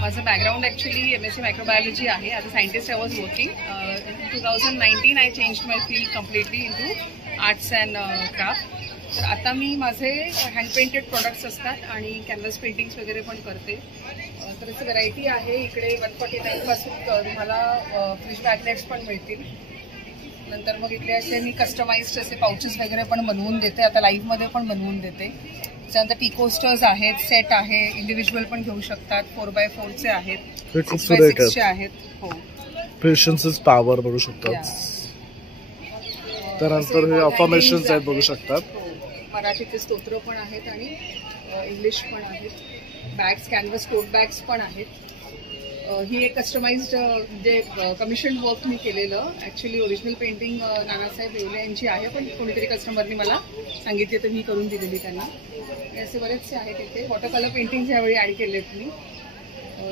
माझं बॅकग्राऊंड ॲक्च्युली MSc मायक्रोबायोलॉजी आहे. As a scientist I was working. In 2019 I change my field completely into arts and craft. तर आता मी माझे हँड पेंटेड प्रोडक्ट्स असतात आणि कॅनव्हस पेंटिंग्स वगैरे पण करते. तर याची व्हरायटी आहे. इकडे 149 पासून तुम्हाला फ्रिज मॅग्नेट्स पण मिळतील. नंतर मग इकडे असे मी कस्टमाइज्ड असे पाउचेस वगैरे पण बनवून देते, आता लाईव्ह मध्ये पण बनवून देते. त्यानंतर टी कोस्टर्स आहेत, सेट आहे, इंडिव्हिज्युअल पण घेऊ शकतात, 4x4चे आहेत, 6x6चे आहेत. हो, पेशन्स इज पॉवर बघू शकतात. त्यानंतर हे अफर्मेशन्स आहेत बघू शकतात. मराठीचे स्तोत्र पण आहेत आणि इंग्लिश पण आहेत. बॅग्स, कॅनव्हस टोट बॅग्स पण आहेत. ही एक कस्टमाइज्ड जे कमिशन वर्क मी केलेलं, actually original painting Nanasaheb Yewale यांची आहे, पण कोणीतरी कस्टमरनी मला सांगितले तर मी करून दिलेली त्यांना. असे बरेचसे आहेत इथे. वॉटर कलर पेंटिंग यावेळी ऍड केलेत मी,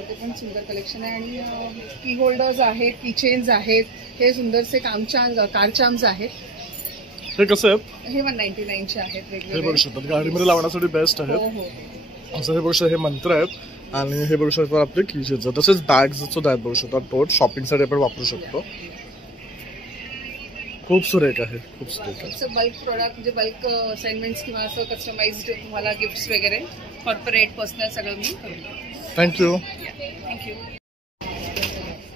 ते पण सुंदर कलेक्शन आहे. आणि की होल्डर्स आहेत, की चेन्स आहेत, हे सुंदरसे कार चार्म्स आहेत. हे कसे आहेत? हे 199चे आहेत वेगवेगळे. हे बघू शकतात गाडीमध्ये लावण्यासाठी बेस्ट आहेत. असं हे बघू शकता, हे मंत्र आहेत. आणि हे बघू शकतो आपले कीचेन्स, तसेच बॅग्स सुद्धा आहेत बघू शकता. टोट शॉपिंगसाठी आपण वापरू शकतो. खूप सुरेख आहे, खूप सुरेख आहे. बल्क प्रोडक्ट म्हणजे बल्क असाइनमेंट्स किंवा असं कस्टमाइज्ड तुम्हाला गिफ्ट्स वगैरे, कॉर्पोरेट, पर्सनल सगळं मी करून. थँक्यू. थँक्यू.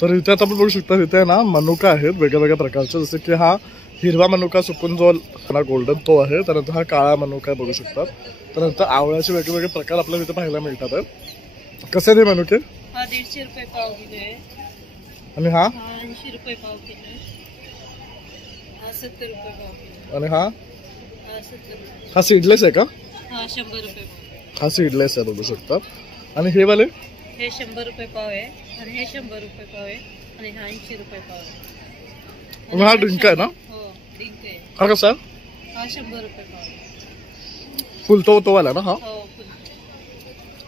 तर इथे आता आपण बघू शकता, इथे ना मनुका आहेत वेगळ्या वेगळ्या प्रकारचे. जसे की हा हिरवा मनुका सुकून जो गोल्डन तो आहे. त्यानंतर हा काळा मनुका बघू शकतात. त्यानंतर आवळ्याचे वेगवेगळे प्रकार आपल्याला इथे पाहायला मिळतात आहेत. कसे ते मनुके? हा 150 रुपये पाव किलो आहे. आणि हा 80 रुपये पाव किलो आहे. हा 70 रुपये पाव किलो. आणि हा 70 रुपये. हा सीडलेस आहे का? हा 100 रुपये पाव. हा सीडलेस आहे बघू शकतात. आणि हे वाले हे 100 रुपये पाव आहे आणि हे 100 रुपये पाव आहे आणि हा 80 रुपये पाव आहे. आणि हा ड्रिंक आहे ना? हो, ड्रिंक आहे. हा कसा? हा 100 रुपये पाव आहे. फुलतो तो वाला ना हा? हो,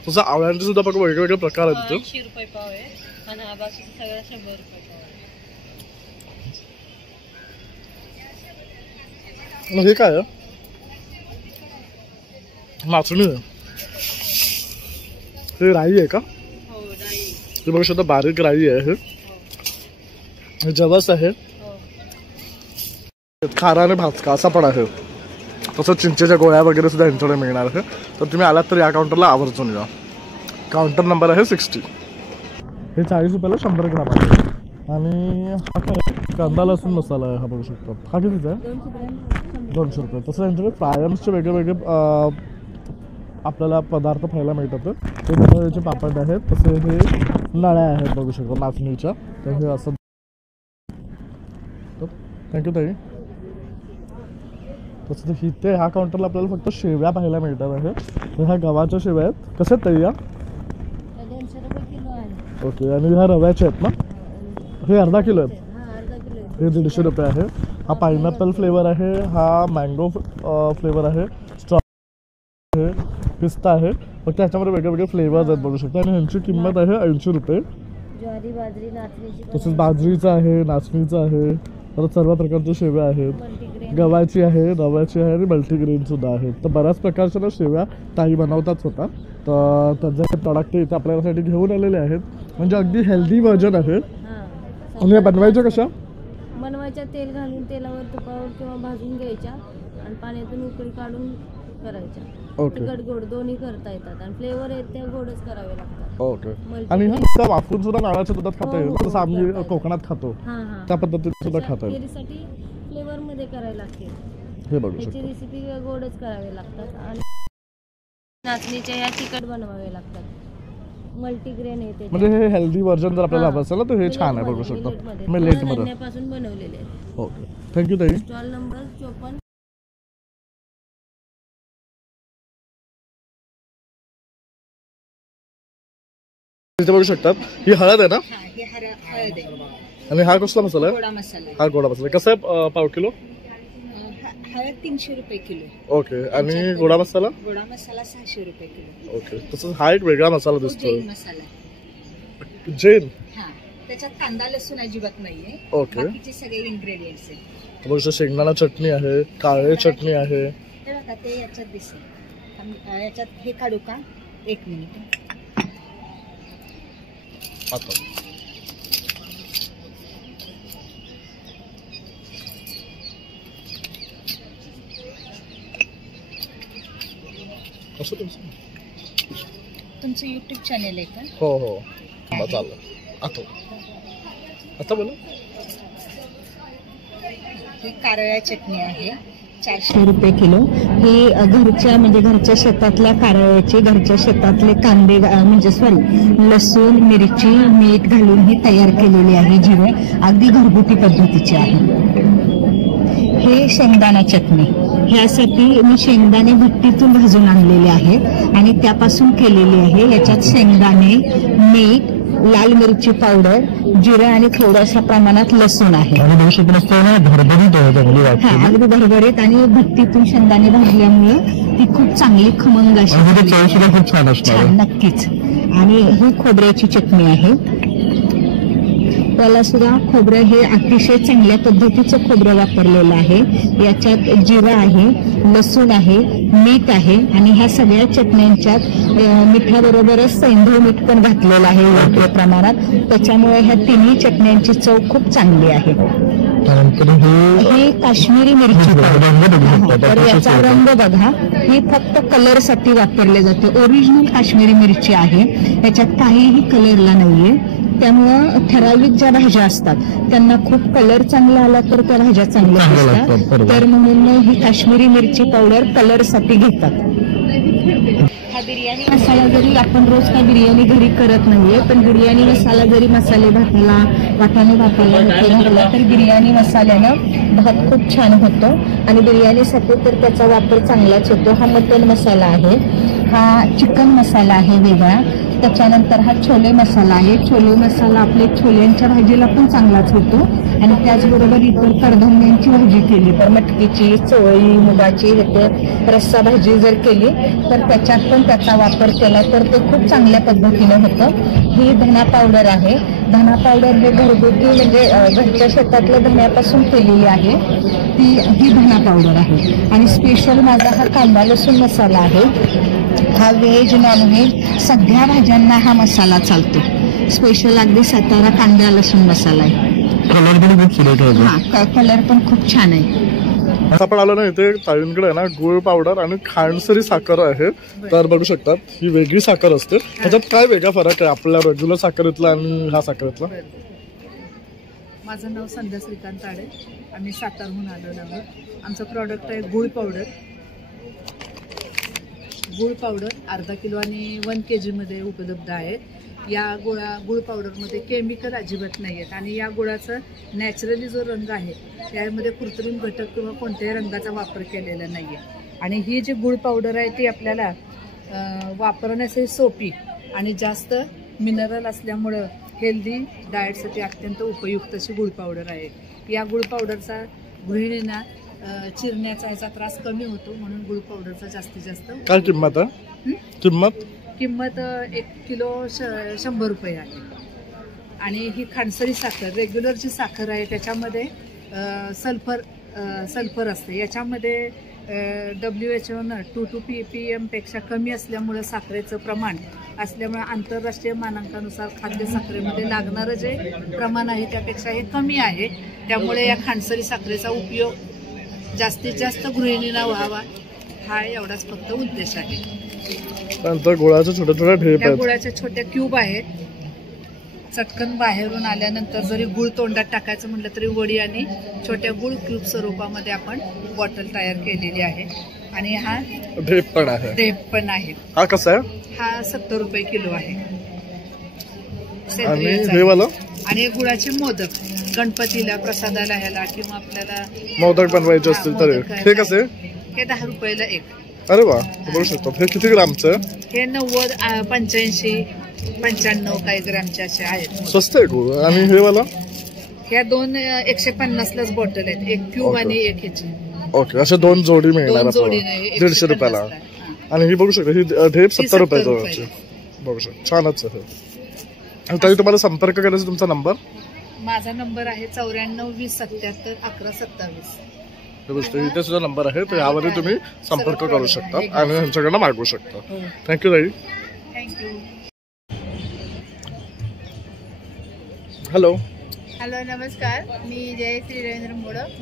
तसं आवळ्यांचे सुद्धा बघ वेगवेगळे प्रकार आहेत. 80 रुपये पाव आहे आणि हा बाकी सगळं 100 रुपये पाव आहे. हे काय आहे? नाचणी आहे. हे राई आहे का? हो, राई. हे बघू शकता बारीक राई आहे. हे जवस आहे. खारा आणि भाजका असा पण आहे. तसंच चिंचेच्या गोळ्या वगैरे सुद्धा यांच्याकडे मिळणार आहे. तर तुम्ही आलात तर या काउंटरला आवर्जून या. काउंटर नंबर आहे 60. हे 40 रुपयाला 100 ग्राम आहे. आणि हा काय कांदा लसूण मसाला आहे. हा बघू शकतो. हा कितीचा आहे? 200 रुपये. तसं यांच्याकडे फ्रायम्सचे वेगळे आपल्याला पदार्थ पाहायला मिळतात. ते बनवण्याचे पापड आहेत. तसे हे नळ्या आहेत बघू शकतो नाचणीच्या. तर हे असं. थँक्यू ताई. तसं इथे ह्या काउंटरला आपल्याला फक्त शेव्या पाहायला मिळतात आहे. तर ह्या गव्हाच्या शेव्या आहेत. कशा आहेत ताई या? 200 रुपये किलो आहे. ओके. आणि ह्या रव्याच्या आहेत ना? हे अर्धा किलो आहेत. हे 150 रुपये आहे. हा पायनॅपल फ्लेवर आहे. हा मँगो फ्लेवर आहे. स्ट्रॉबेरी आहे. पिस्ता आहे. फक्त त्याच्यामध्ये वेगवेगळे फ्लेवर्स आहेत बघू शकता. आणि ह्यांची किंमत आहे 80 रुपये. ज्वारी, बाजरी, नाचणीची. तसंच बाजरीचं आहे, नाचणीचं आहे. परत सर्व प्रकारच्या शेव्या आहेत. गव्हाची आहे, रव्याची आहे आणि मल्टीग्रेन सुद्धा आहेत. तर बऱ्याच प्रकारच्या ना शेव्या ताई बनवतात स्वतः. तर त्यांचे हे प्रॉडक्ट इथे आपल्यासाठी घेऊन आलेले आहेत. म्हणजे अगदी हेल्दी व्हर्जन आहे. आणि बनवायच्या कशा? बनवायच्या तेल घालून तेलावर तुपावर किंवा भाजून घ्यायच्या आणि पाण्यातून उकळी काढून करायच्या. ओके. तिखट गोड दोन्ही करता येतात आणि फ्लेवर आहेत ते गोडच करावे लागतात. ओके. आणि हा वाफरून सुद्धा नारळाच्या दुधात खाता येईल. जसं आम्ही कोकणात खातो त्या पद्धतीने सुद्धा खाता येईल. खिरीसाठी फ्लेवर मध्ये करायला लागते. हे बघू त्याची शकतो. रेसिपी गोडच करावे लागतात आणि नाचणीच्या ह्या तिखट बनवावे लागतात. मल्टीग्रेन येते. म्हणजे हे हेल्दी व्हर्जन जर आपल्याला हवं असेल ना तर हे छान आहे बघू शकतो. मिलेटमध्ये धान्यापासून बनवलेले आहेत. ओके. थँक्यू ताई. Stall number 54. इथे बघू शकतात ही हळद आहे ना? हे हळद आहे. आणि हा कसला मसाला आहे? गोडा मसाला. हा गोडा मसाला कसा आहे पाव किलो? हळद 300 रुपये किलो. ओके. आणि गोडा मसाला? गोडा मसाला 600 रुपये किलो. ओके. तसंच हा एक वेगळा मसाला दिसतो. जैन मसाला. जैन? हा. त्याच्यात कांदा लसूण अजिबात नाहीये. ओके. बाकीचे सगळे इन्ग्रेडियंट्स आहेत. बघू शेंगदाणा चटणी आहे, काळे चटणी आहे. हे बघा ते याच्यात दिसेल. याच्यात हे काढू का? 1 मिनिट. आता कसं तुमचं YouTube चॅनल आहे का? हो हो. चाललं. आता बोला. ही कारळ्या चटणी आहे 400 रुपये किलो. ही घरच्या शेतातल्या कारळ्याची, घरच्या शेतातले कांदे म्हणजे लसूण, मिरची, मीठ घालून ही तयार केलेली आहे. जिरे अगदी घरगुती पद्धतीची आहे. हे शेंगदाणा चटणी, ह्यासाठी मी शेंगदाणे भट्टीतून भाजून आणलेले आहेत आणि त्यापासून केलेली आहे. याच्यात शेंगदाणे, मीठ, लाल मिरची पावडर, जिरे आणि थोड्याशा प्रमाणात लसूण आहे. अगदी भरभरीत आणि भट्टीतून शेंगदाणे भाजल्यामुळे ती खूप चांगली खमंग अशी छान नक्कीच. आणि ही खोबऱ्याची चटणी आहे. त्याला सुद्धा खोबरं हे अतिशय चांगल्या पद्धतीचं खोबरं वापरलेलं आहे. याच्यात जिरं आहे, लसूण आहे, मीठ आहे आणि ह्या सगळ्या चटण्यांच्यात मिठाबरोबरच सैंधव मीठ पण घातलेलं आहे योग्य प्रमाणात. त्याच्यामुळे ह्या तिन्ही चटण्यांची चव खूप चांगली आहे. ही काश्मीरी मिरची तर याचा रंग बघा, ही फक्त कलर साठी वापरले जाते. ओरिजिनल काश्मीरी मिरची आहे, याच्यात काहीही कलरला नाहीये. त्यामुळं ठराविक ज्या भाज्या असतात त्यांना खूप कलर चांगला आला तर त्या भाज्या चांगल्या असतात. तर म्हणून ही काश्मीरी मिरची पावडर कलर साठी घेतात. हा बिर्याणी मसाला जरी आपण रोज काय बिर्याणी घरी करत नाहीये, पण बिर्याणी मसाला जरी मसाले भाताला, वाटाणे भाताला घातला तर बिर्याणी मसाल्यानं भात खूप छान होतो. आणि बिर्याणीसाठी तर त्याचा वापर चांगलाच होतो. हा मटन मसाला आहे, हा चिकन मसाला आहे वेगळा. त्याच्यानंतर हा छोले मसाला आहे. छोले मसाला आपले छोल्यांच्या भाजीला पण चांगलाच होतो. आणि त्याचबरोबर इतर कडधान्यांची भाजी केली तर मटकीची, चवळी, मुगाची रस्सा भाजी जर केली तर त्याच्यात पण त्याचा वापर केला तर ते खूप चांगल्या पद्धतीने होतं. ही धना पावडर आहे. धना पावडर हे घरगुती म्हणजे घरच्या शेतातल्या धन्यापासून केलेली आहे. ही धना पावडर आहे. आणि स्पेशल माझा हा कांदा लसूण मसाला आहे. हा व्हेज नॉनव्हेज सगळ्या भाज्यांना हा मसाला चालतो. स्पेशल अगदी सातारा कांदा लसूण मसाला आहे. कलर पण खूप छान आहे. आपण आलो ना इथे ताईंकडे आहे ना गुळ पावडर आणि खांडसरी साखर आहे. तर बघू शकतात ही वेगळी साखर असते. ह्याच्यात काय वेगळा फरक आहे आपल्या रेग्युलर साखरेतला आणि ह्या साखरेतला? माझं नाव संध्या श्रीकांत ताडे, आम्ही सातारहून आलेलो आहोत. आमचं प्रॉडक्ट आहे गुळ पावडर. गुळ पावडर अर्धा किलो आणि 1 kg मध्ये उपलब्ध आहे. या गुळ पावडरमध्ये केमिकल अजिबात नाही आहेत आणि या गुळाचा नॅचरली जो रंग आहे त्यामध्ये कृत्रिम घटक किंवा कोणत्याही रंगाचा वापर केलेला नाही आहे. आणि ही जी गुळ पावडर आहे ती आपल्याला वापरण्यासाठी सोपी आणि जास्त मिनरल असल्यामुळं हेल्दी डाएटसाठी अत्यंत उपयुक्त अशी गुळ पावडर आहे. या गुळ पावडरचा गृहिणींना चिरण्याचा ह्याचा त्रास कमी होतो म्हणून गुळ पावडरचा जास्तीत जास्त. काय किंमत आहे? किंमत 1 किलो 100 रुपये आहे. आणि ही खांडसरी साखर रेग्युलर जी साखर आहे त्याच्यामध्ये सल्फर असते. याच्यामध्ये WHO 2 ppm पेक्षा कमी असल्यामुळे साखरेचं प्रमाण असल्यामुळे आंतरराष्ट्रीय मानांकानुसार खाद्य साखरेमध्ये लागणारं जे प्रमाण आहे त्यापेक्षा हे कमी आहे. त्यामुळे या खांडसरी साखरेचा उपयोग जास्तीत जास्त गृहिणींना व्हावा हा एवढाच फक्त उद्देश आहे. त्यानंतर गुळाच्या छोट्या छोट्या ढेप आहेत. गुळाच्या छोट्या क्यूब आहेत. चटकन बाहेरून आल्यानंतर जरी गुळ तोंडात टाकायचं म्हटलं तरी वडी आणि छोट्या गुळ क्यूब स्वरूपामध्ये आपण बॉटल तयार केलेली आहे. आणि हा ढेप पण आहे. ढेप पण आहे. हा कसा आहे? हा 70 रुपये किलो आहे. आणि हे वाला? आणि गुळाचे मोदक गणपतीला प्रसादाला ह्याला किंवा आपल्याला मोदक बनवायचे असतील तर हे कसे? हे 10 रुपयाला एक. अरे वा, बघू शकतो. हे किती ग्रामचं? हे 90, 85, 95 काही ग्रामचे असे आहेत. स्वस्त आहे गुळ. आणि हे वाला? ह्या 2 150 लाच बॉटल आहेत. एक क्यूब आणि एक ह्याची. ओके, अशा 2 जोडी मिळणार आपल्याला 150 रुपयाला. आणि ही बघू शकतो ही ढेप 70 रुपये जवळची. बघू शकतो छानच आहे. आणि तरी तुम्हाला संपर्क करायचा तुमचा नंबर? माझा नंबर आहे 94 20 77 11 27. इथे सुद्धा नंबर आहे तर यावरही तुम्ही संपर्क करू शकता आणि त्यांच्याकडनं मागवू शकता. थँक्यू ताई. थँक्यू. हॅलो नमस्कार. मी जयश्री रवींद्र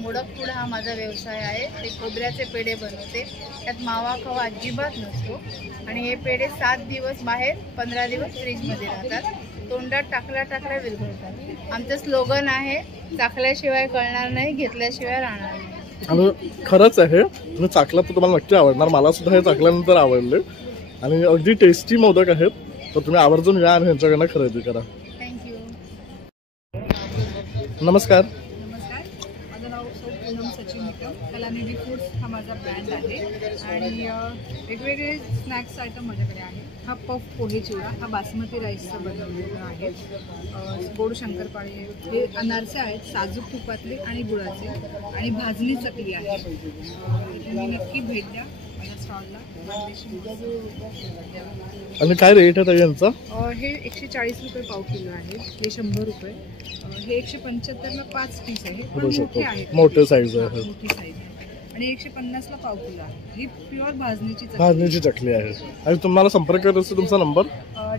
मोडक फूड हा माझा व्यवसाय आहे. ते खोबऱ्याचे पेढे बनवते. त्यात मावा खवा अजिबात नसतो आणि हे पेढे 7 दिवस बाहेर 15 दिवस फ्रीजमध्ये राहतात. तोंडात टाकल्या टाकल्या विरघळतात. आमचं स्लोगन आहे, चाखल्याशिवाय कळणार नाही, घेतल्याशिवाय राहणार नाही. आणि खरंच आहे, तुम्ही चाकला तर तुम्हाला नक्की आवडणार. मला सुद्धा हे चाकल्यानंतर आवडले आणि अगदी टेस्टी मोदक आहेत. तर तुम्ही आवर्जून या आणि ह्यांच्याकडनं खरेदी करा. थँक्यू. नमस्कार. नमस्कार, माझं नाव पूनम सचिन निकम. कलानिधी फूड्स हा माझा ब्रँड आहे आणि वेगवेगळे स्नॅक्स आयटम माझ्याकडे आहे. हा पफ पोहे चिवडा, हा बासमती राईसचा बनवलेला आहे. गोड शंकरपाळे, हे अनारसे आहेत साजूक तुपातले आणि गुळाचे, आणि भाजणी चकली आहे. तुम्ही नक्की भेट द्या माझ्या स्टॉलला. आणि काय रेट आहे यांचा? हे 140 रुपये पाव किलो आहे, हे 100 रुपये. हे 175ला 5 पीस आहे, पण मोठे आहेत, मोठे साईज आहे, मोठी साईज आहे. आणि 150ला पाव किलो आहे. ही प्युअर भाजणीची चकली आहे. आणि तुम्हाला संपर्क करायचा तुमचा नंबर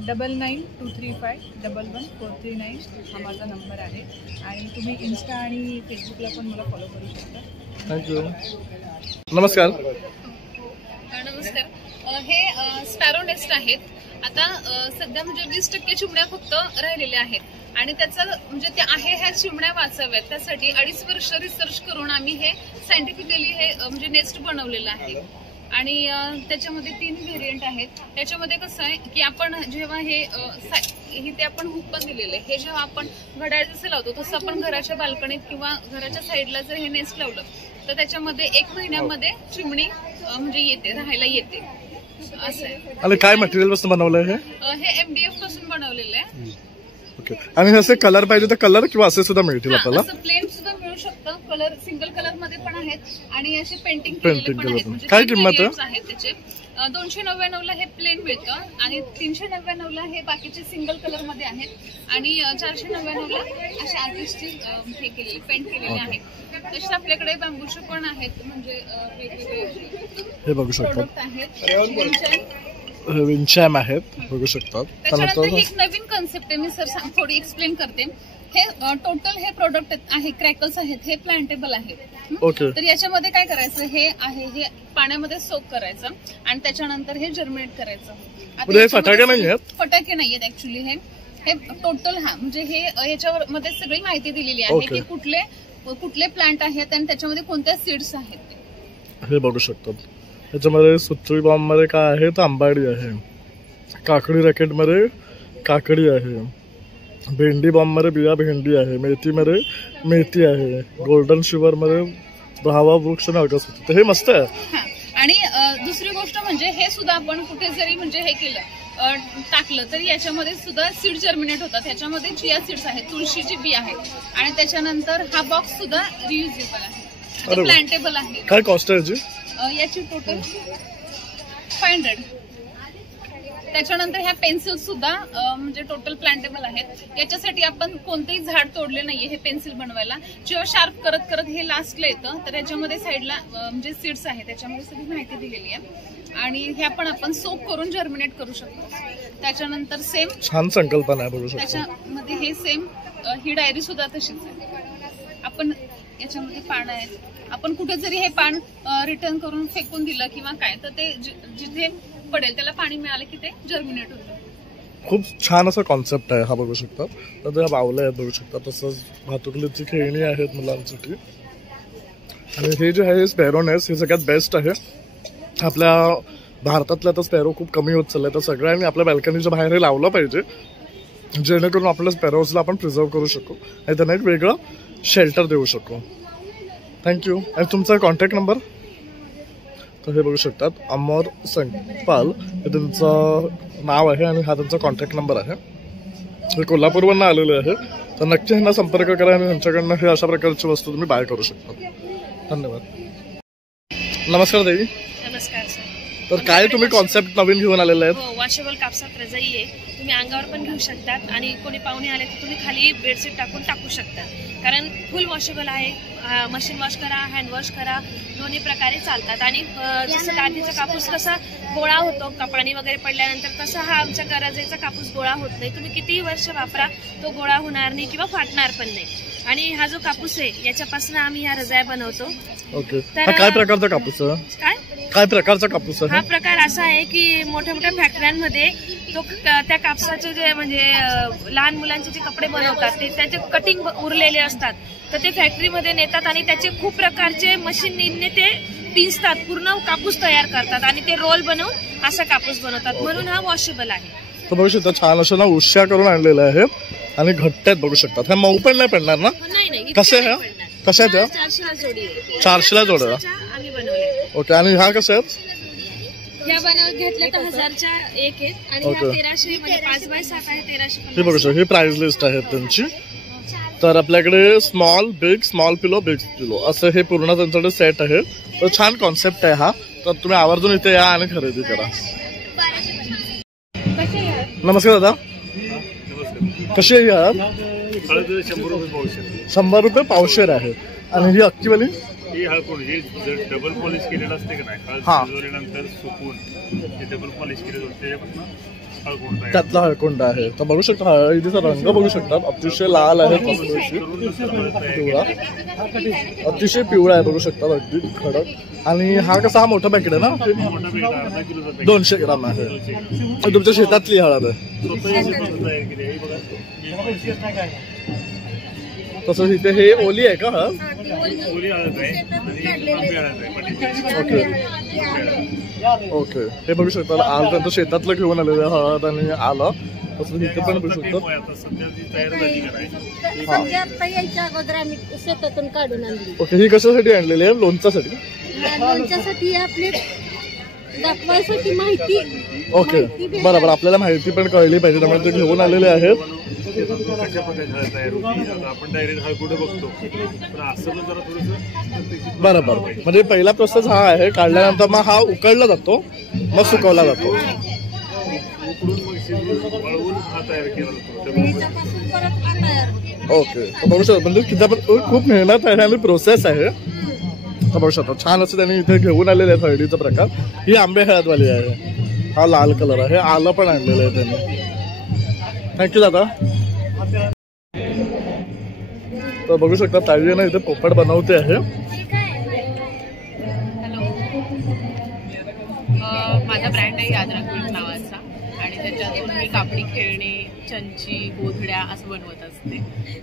9923511439 हा माझा नंबर आहे. आणि तुम्ही इन्स्टा आणि फेसबुकला पण मला फॉलो करू शकता. थँक्यू. नमस्कार. नमस्कार. हे स्पॅरो नेस्ट आहेत. आता सध्या म्हणजे 20% चिमण्या फक्त राहिलेल्या आहेत आणि त्याचं म्हणजे ते आहे ह्या चिमण्या वाचाव्यात त्यासाठी 2.5 वर्ष रिसर्च करून आम्ही हे सायंटिफिकली हे म्हणजे नेस्ट बनवलेलं आहे. आणि त्याच्यामध्ये 3 व्हेरियंट आहेत. त्याच्यामध्ये कसं आहे की आपण जेव्हा हे ते आपण हुक पण दिलेलं आहे, हे जेव्हा आपण घड्याळ जसं लावतो तसं आपण घराच्या बाल्कनीत किंवा घराच्या साईडला जर हे नेस्ट लावलं तर त्याच्यामध्ये 1 महिन्यामध्ये चिमणी म्हणजे येते, राहायला येते असं आहे. आणि काय मटेरियल पासून बनवलंय हे MDF पासून बनवलेलं आहे. ओके. आणि असे कलर पाहिजे तर कलर किंवा असे सुद्धा मिळतील आपल्याला? असं प्लेन सुद्धा मिळू शकतं. कलर सिंगल कलर मध्ये पण आहेत आणि असे पेंटिंग कलर. काय किंमत आहे त्याचे? 299ला हे प्लेन मिळतं आणि 399ला हे बाकीचे सिंगल कलर मध्ये आहेत आणि 499ला अशा आर्टिस्टची हे केलेली पेंट केलेले आहेत. तसेच आपल्याकडे बांबूचे पण आहेत, म्हणजे वेगवेगळे हे बघू शकता प्रोडक्ट आहेत. विंचॅम आहेत, बघू शकतात. त्याच्यानंतर ही एक नवीन कन्सेप्ट आहे, मी सर थोडी एक्सप्लेन करते. हे टोटल हे प्रोडक्ट आहे, क्रॅकल्स आहेत, हे प्लांटेबल आहेत. ओके. तर याच्यामध्ये काय करायचं, हे आहे हे पाण्यामध्ये सोक करायचं आणि त्याच्यानंतर हे जर्मिनेट करायचं. फटाके नाही आहेत? फटाके नाहीयेत ऍक्च्युली. हे टोटल म्हणजे हे याच्यावर मध्ये सगळी माहिती दिलेली आहे की कुठले प्लांट आहेत आणि त्याच्यामध्ये कोणत्या सीड्स आहेत. हे बघू शकतात. त्याच्यामध्ये सुत्री बॉम्ब मध्ये काय आहे तर आंबाडी आहे, काकडी रॅकेट मध्ये काकडी आहे, भेंडी बॉम्ब मध्ये बिया भेंडी आहे, मेथी मध्ये मेथी आहे, गोल्डन शुगर मध्ये भावा वृक्ष नागस होते. हे मस्त आहे. आणि दुसरी गोष्ट म्हणजे हे सुद्धा आपण कुठे जरी म्हणजे हे केलं टाकलं तरी याच्यामध्ये सुद्धा सीड जर्मिनेट होतात. ह्याच्यामध्ये चिया सीड्स आहेत, तुळशीची बी आहे आणि त्याच्यानंतर हा बॉक्स सुद्धा रियुजेबल आहे, प्लांटेबल आहे. काय कॉस्ट आहे याची टोटल 500. त्याच्यानंतर ह्या पेन्सिल सुद्धा म्हणजे टोटल प्लांटेबल आहेत. याच्यासाठी आपण कोणतेही झाड तोडले नाहीये हे पेन्सिल बनवायला. जेव्हा शार्प करत करत हे लास्टला येतं तर याच्यामध्ये साईडला म्हणजे सीड्स आहेत, त्याच्यामध्ये सगळी माहिती दिलेली आहे आणि ह्या पण आपण सोप करून जर्मिनेट करू शकतो. त्याच्यानंतर सेम छान संकल्पना आहे, बघू शकतो. त्याच्यामध्ये हे सेम ही डायरी सुद्धा तशीच आहे. आपण याच्यामध्ये पान आहेत, आपण कुठे जरी हे पान रिटर्न करून फेकून दिलं किंवा काय तर ते जिथे पडेल त्याला पाणी मिळालं की ते जर्मिनेट होतं. खूप छान असा कॉन्सेप्ट आहे हा, बघू शकता. तर त्या बावल्या आहेत, बघू शकता. तसंच भातुकलीची खेळणी आहेत मुलांसाठी. आणि हे जे आहे स्पॅरो नेस्ट हे सगळ्यात बेस्ट आहे. आपल्या भारतातल्या तर स्पॅरो खूप कमी होत चाललाय, तर सगळ्यांनी आपल्या बॅल्कनीच्या बाहेर हे लावलं पाहिजे जेणेकरून आपल्या स्पॅरोजला आपण प्रिझर्व करू शकू आणि त्यांना एक वेगळं शेल्टर देऊ शकू. थँक्यू. आणि तुमचा कॉन्टॅक्ट नंबर? तर हे बघू शकतात, अमोर संपाल हे त्यांचं नाव आहे आणि हा त्यांचा कॉन्टॅक्ट नंबर आहे. हे कोल्हापूरवरून आलेले आहे, तर नक्की ह्यांना संपर्क करा आणि त्यांच्याकडनं हे अशा प्रकारची वस्तू तुम्ही बाय करू शकता. धन्यवाद. नमस्कार देवी. नमस्कार सर. तर काय तुम्ही कॉन्सेप्ट नवीन घेऊन आलेले आहेत? हो, वॉशेबल कापसात रजाई आहे. तुम्ही अंगावर पण घेऊ शकतात आणि कोणी पाहुणे आले तर तुम्ही खाली बेडशीट टाकून टाकू शकता. कारण फुल वॉशेबल आहे. मशीन वॉश करा, हँड वॉश करा, दोन्ही प्रकारे चालतात. आणि जसं गादीचा कापूस कसा गोळा होतो पाणी वगैरे पडल्यानंतर, तसा हा आमच्या गरजेचा कापूस गोळा होत नाही. तुम्ही कितीही वर्ष वापरा तो गोळा होणार नाही किंवा फाटणार पण नाही. आणि हा जो कापूस आहे याच्यापासून आम्ही ह्या रजाया बनवतो. ओके. काय प्रकारचा कापूस आहे? काय प्रकारचा कापूस आहे? हा प्रकार असा आहे की मोठ्या मोठ्या फॅक्टऱ्यांमध्ये तो त्या कापसाचे जे म्हणजे लहान मुलांचे जे कपडे बनवतात ते त्याचे कटिंग उरलेले असतात, तर ते फॅक्टरीमध्ये नेतात आणि त्याचे खूप प्रकारचे मशीनने ते पिसतात, पूर्ण कापूस तयार करतात आणि ते रोल बनवून असा कापूस बनवतात, म्हणून हा वॉशेबल आहे. तर बघू शकता छान असं ना उश्या करून आणलेलं आहे आणि घट्ट आहेत बघू शकतात. ह्या मऊ पण नाही पडणार ना? नाही. कसे ह्या कशा आहेत? 400ला जोडी आहे. 400ला जोड्या. आम्ही बनवले. ओके. आणि ह्या कशा आहेत? ह्या घेतल्या तर 1000च्या एक आहेत आणि ह्या 1300 म्हणजे 5x6 आहे 1350. हे बघू शकता ही प्राइस लिस्ट आहे त्यांची. तर आपल्याकडे स्मॉल पिलो बिग पिलो असं हे पूर्ण त्यांच्याकडे सेट आहे. तर छान कॉन्सेप्ट आहे हा. तर तुम्ही आवर्जून इथे या आणि खरेदी करा. नमस्कार दादा, कशी आहे यार? 100 रुपये पावशेर आहे. आणि ही अक्कीवाली ही हळकुंड हे डबल पॉलिश केलेलं असते का नाही, शिजवल्यानंतर सुकून डबल पॉलिश केलेलं असते त्यातला हळकुंड आहे. तर बघू शकता हळदीचा रंग बघू शकतात, अतिशय लाल आहे, पिवळा, अतिशय पिवळा आहे बघू शकता, अगदी खडक. आणि हा कसा हा मोठा पॅकेट आहे ना, 200 ग्राम आहे. तुमच्या शेतातली हळद आहे. तसंच इथे हे ओली आहे का? Okay okay. हे बघू शकता आलं त्यांचं शेतातलं घेऊन आलेलं हळद आणि आलं. तसं इथे पण बघू शकतो. यायच्या अगोदर आम्ही शेतातून काढून आणली. ओके. ही कशासाठी आणलेली आहे? लोणच्यासाठी. लोणच्यासाठी आपले दाखवायसाठी माहिती. ओके बरोबर, आपल्याला माहिती पण कळली पाहिजे त्यामुळे ते घेऊन आलेले आहेत. आपण डायरेक्ट हळकुंड बघतो पण असं जरा थोडंसं बरोबर. म्हणजे पहिला प्रोसेस हा आहे, काढल्यानंतर मग हा उकळला जातो, मग सुकवला जातो. ओके. तर बघू शकतो म्हणजे किती खूप मेहनत आहे आणि प्रोसेस आहे. तर बघू शकतो छान असं त्यांनी इथे घेऊन आलेले आहेत हळदीचा प्रकार. ही आंबे हळदवाली आहे, हा लाल कलर आहे, आलं पण आणलेलं आहे त्यांनी. थँक्यू दादा. तर बघू शकता ताई ना इथे पोपट बनवते आहे. माझा ब्रँड आहे यात्रा गुळ नावाचा आणि त्याच्यातून मी कापडी खेळणे, चंची, गोधड्या असं बनवत असते.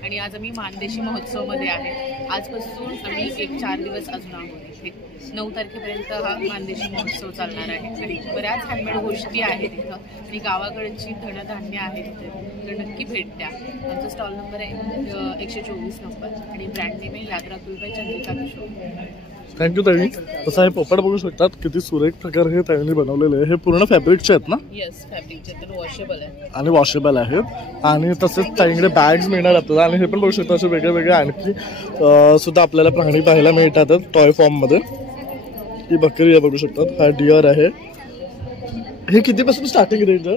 आणि आज आम्ही मानदेशी महोत्सवमध्ये आहे. आजपासून आम्ही 4 दिवस अजून आहोत इथे. 9 तारखेपर्यंत हा मानदेशी महोत्सव चालणार आहे आणि बऱ्याच हँडमेड गोष्टी आहेत इथं आणि गावाकडची धनधान्य आहे तिथे, तर नक्की भेट द्या. आमचा स्टॉल नंबर आहे 124 नंबर आणि ब्रँड नेम आहे यात्रा गुळ बाय चंद्रिका किशोर. थँक्यू ताई. तसं हे पोपट बघू शकतात किती सुरेख प्रकार हे ताईंनी बनवलेले आहे. हे पूर्ण फॅब्रिकचे आहेत ना? येस, फॅब्रिकचे, तर वॉशेबल आहे आणि वॉशेबल आहेत. आणि तसेच ताईंकडे बॅग्स मिळणार आपल्याला. आणि हे पण बघू शकता असे वेगळे वेगळे आणखी सुद्धा आपल्याला प्राणी पाहायला मिळतात टॉय फॉर्म मध्ये. ही बकरी आहे बघू शकतात, हा डिअर आहे. हे कितीपासून स्टार्टिंग रेंज आहे?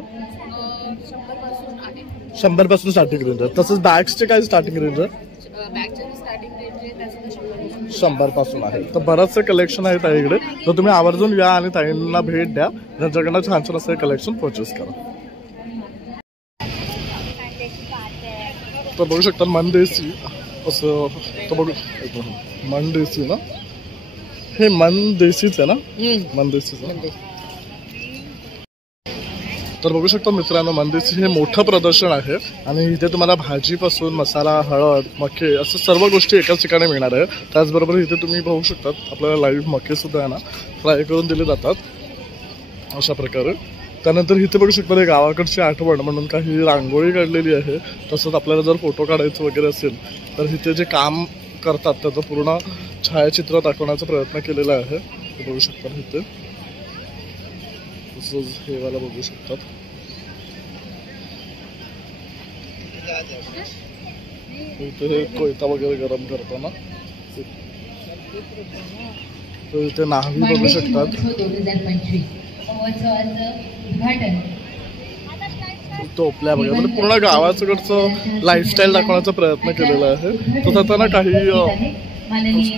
100 पासून स्टार्टिंग रेंज आहे. तसंच बॅग्सचे काय स्टार्टिंग रेंज आहे? 100 पासून आहे. तर बरंचसं कलेक्शन आहे ताईकडे. तर तुम्ही आवर्जून या आणि ताईंना भेट द्या, त्यांच्याकडनं छान छान असं कलेक्शन परचेस करा. तर बघू शकता मनदेसी असं. तर बघू मनदेसी ना, हे मनदेसीच आहे ना? मनदेसीच. तर बघू शकता मित्रांनो मनदेसी हे मोठं प्रदर्शन आहे आणि इथे तुम्हाला भाजीपासून मसाला, हळद, मके असं सर्व गोष्टी एकाच ठिकाणी मिळणार आहे. त्याचबरोबर इथे तुम्ही बघू शकता आपल्याला लाईव्ह मके सुद्धा आहे ना फ्राय करून दिले जातात अशा प्रकारे. त्यानंतर इथे बघू शकता गावाकडची आठवण म्हणून काही रांगोळी काढलेली आहे. तसंच आपल्याला जर फोटो काढायचं वगैरे असेल तर इथे जे काम करतात त्याचं पूर्ण छायाचित्र दाखवण्याचा प्रयत्न केलेला आहे. ते बघू शकता इथे. तसंच हे वाला बघू शकतात. इथे हे कोयता वगैरे गरम करताना तर इथे नाहवी बघू शकतात. टोपल्या वगैरे म्हणजे पूर्ण गावाकडचं लाईफस्टाईल दाखवण्याचा प्रयत्न केलेला आहे. तर आता ना काही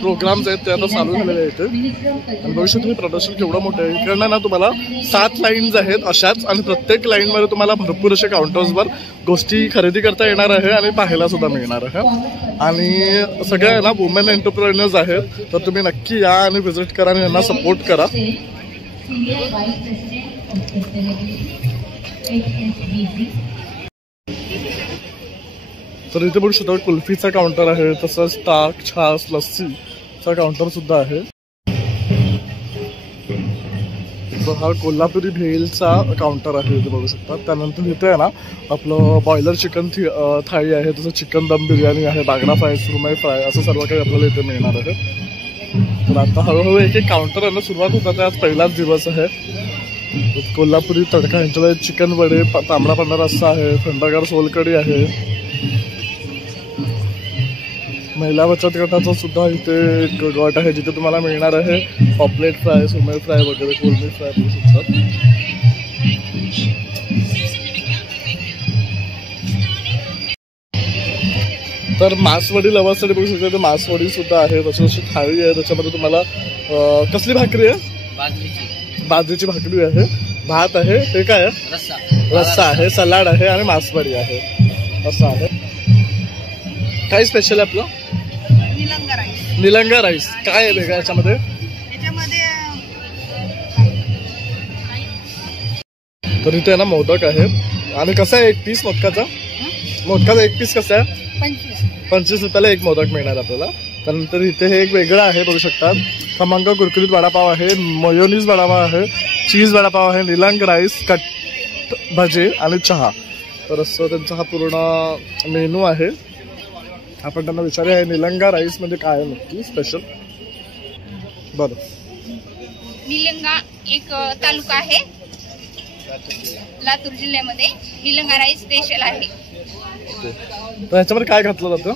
प्रोग्राम्स आहेत ते आता चालू झालेले आहेत. आणि भविष्यात हे प्रदर्शन केवढं मोठं आहे. इकडनं ना तुम्हाला 7 लाईन्स आहेत अशाच आणि प्रत्येक लाईनमध्ये तुम्हाला भरपूर असे काउंटर्सवर गोष्टी खरेदी करता येणार आहे आणि पाहायला सुद्धा मिळणार आहे. आणि सगळ्या ना वुमेन एंटरप्रेन्युअर्स आहेत. तर तुम्ही नक्की या आणि व्हिजिट करा आणि यांना सपोर्ट करा. Senior Vice President of Sustainability, HSBC. तर इथे बघू शकता कुल्फीचा काउंटर आहे, तसंच ताक, छास, लस्सीचा काउंटर सुद्धा आहे. हा कोल्हापुरी भेलचा काउंटर आहे इथे बघू शकता. त्यानंतर इथे आहे ना आपलं बॉयलर चिकन थाळी आहे, तसं चिकन दम बिर्याणी आहे, बागडा फ्राय, सुरमई फ्राय असं सर्व काही आपल्याला इथे मिळणार आहे. तर आता हळूहळू एक एक काउंटर यांना सुरुवात होत आहे. आज पहिलाच दिवस आहे. कोल्हापुरी तडका, यांच्याकडे चिकन वडे, तांबडा पांढरा रस्सा आहे, थंडगार सोलकढी आहे. महिला बचत गटाचा सुद्धा इथे एक गट आहे जिथे तुम्हाला मिळणार आहे पॉपलेट फ्राय, सुरमई फ्राय वगैरे, कोलमी फ्राय बघू शकतात. तर मासवडी लवासाठी बघू शकता, मासवडी सुद्धा आहे. तशी थाळी आहे, त्याच्यामध्ये तुम्हाला कसली भाकरी आहे? बाजरीची भाकरी आहे, भात आहे, हे काय आहे? रस्सा आहे, सलाड आहे आणि मासवडी आहे. असं आहे. काय स्पेशल आहे आपलं? निलंगा राईस. काय आहे वेगळं याच्यामध्ये? तर इथे ना मोदक आहे. आणि कसं आहे एक पीस मोदकाचा? मोदकाचा एक पीस कसं आहे? 25 रुपयाला एक मोदक मिळणार आपल्याला. त्यानंतर इथे हे एक वेगळं आहे बघू शकतात. खमंग कुरकुरीत वडापाव आहे, मयोनीज वडापाव आहे, चीज वडापाव आहे, निलंग राईस, कट भजे आणि चहा. तर असं त्यांचा हा पूर्ण मेनू आहे. आपण त्यांना विचारूया आहे निलंगा राईस म्हणजे काय आहे नक्की स्पेशल. बरं, निलंगा एक तालुका आहे लातूर जिल्ह्यामध्ये. निलंगा राईस स्पेशल आहे. तर ह्याच्यामध्ये काय घातलं जातं?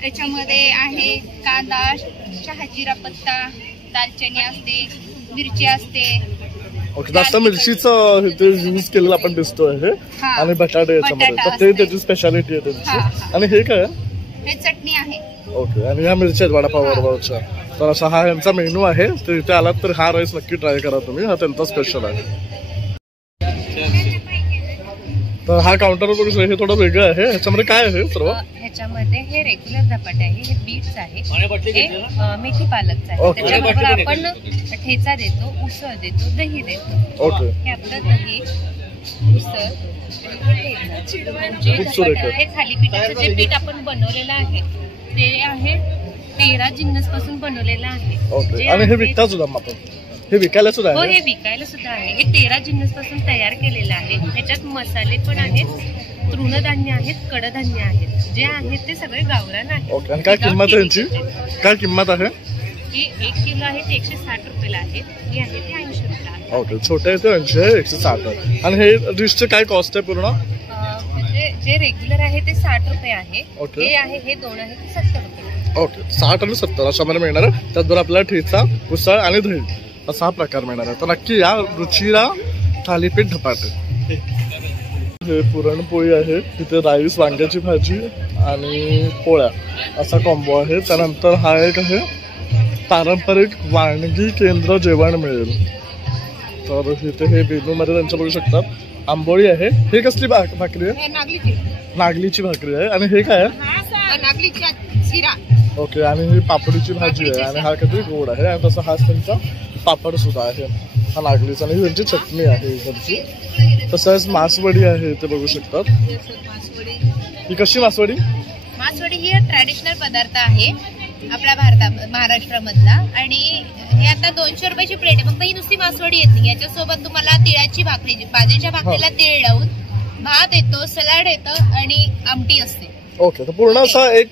त्याच्यामध्ये आहे कांदा, चहा जिरा पत्ता, दालचिनी असते, मिरची असते. ओके, जास्त मिरचीचं इथे यूज केलेलं आपण दिसतोय हे. आणि बटाटे याच्यामध्ये, तर ते त्याची स्पेशालिटी आहे त्यांची. आणि हे काय? हे चटणी आहे. ओके, आणि ह्या मिरच्या आहेत वडापाव बरोबरच्या. तर असा हा यांचा मेनू आहे. तर इथे आलात तर हा राईस नक्की ट्राय करा तुम्ही, हा त्यांचा स्पेशल आहे. तर हा काउंटर बघू शकता, हे थोडं वेगळं आहे. ह्याच्यामध्ये काय आहे सर्व? ह्याच्यामध्ये हे रेग्युलर धपाटे आहे, हे बीट्स आहे, हे मेथी पालकचं आहे. त्याच्याबरोबर आपण ठेचा देतो, उसळ देतो, दही देतो. ओके, हे आपलं दही, उसळ, हे थालीपीठाचं जे पीठ आपण बनवलेलं आहे ते आहे 13 जिन्नस पासून बनवलेलं आहे. ओके, आणि हे विकता सुद्धा आपण? हे विकायला सुद्धा हो, आहे? हे विकायला सुद्धा आहे. हे 13 जिन्नस पासून तयार केलेलं आहे. त्याच्यात मसाले पण आहेत, तृणधान्य आहेत, कडधान्य आहेत, जे आहेत ते सगळे गावरान आहेत. ओके, आणि काय किंमत आहे यांची? काय किंमत आहे? ही 1 किलो आहे ते 160 रुपयाला आहे, ही आहे ते 80 रुपयाला आहे. ओके, छोटे आहे ते 80 आहे, 160 आहे. आणि हे डिशचे काय कॉस्ट आहे पूर्ण? म्हणजे जे रेग्युलर आहे ते 60 रुपये आहे. ओके. हे आहे, हे दोन आहे ते 70 रुपये. ओके, 60 आणि 70 अशा मध्ये मिळणार आहे. त्याचबरोबर आपल्याला ठेचा, उसळ आणि दही असा हा प्रकार मिळणार आहे. तर नक्की या रुचिरा थालीपीठ धपाटे. हे पुरणपोळी आहे, तिथे राईस, वांग्याची भाजी आणि पोळ्या असा कॉम्बो आहे. त्यानंतर हा एक आहे पारंपरिक वानगी केंद्र जेवण मिळेल. तर इथे हे मेनूमध्ये त्यांचं बघू शकतात. आंबोळी आहे. हे कसली भाकरी आहे? नागलीची भाकरी आहे. आणि हे काय आहे? नागलीचा शिरा. ओके, आणि ही पापडीची भाजी आहे आणि हा काहीतरी गोड आहे. आणि तसा हाच त्यांचा पापड सुद्धा आहे, हा नागलीचा. आणि त्यांची चटणी आहे इकडची. तसंच मासवडी आहे इथे बघू शकतात. ही कशी मासवडी? मासवडी ही ट्रॅडिशनल पदार्थ आहे आपल्या महाराष्ट्रामधला. आणि हे आता 200 रुपयाची प्लेट आहे. फक्त ही नुसती मासवडी येत नाही, याच्यासोबत तुम्हाला तिळाची भाकरी, बाजरीच्या भाकरीला तीळ लावून भात येतो, सलाड येतं आणि आमटी असते. ओके, तर पूर्ण असा एक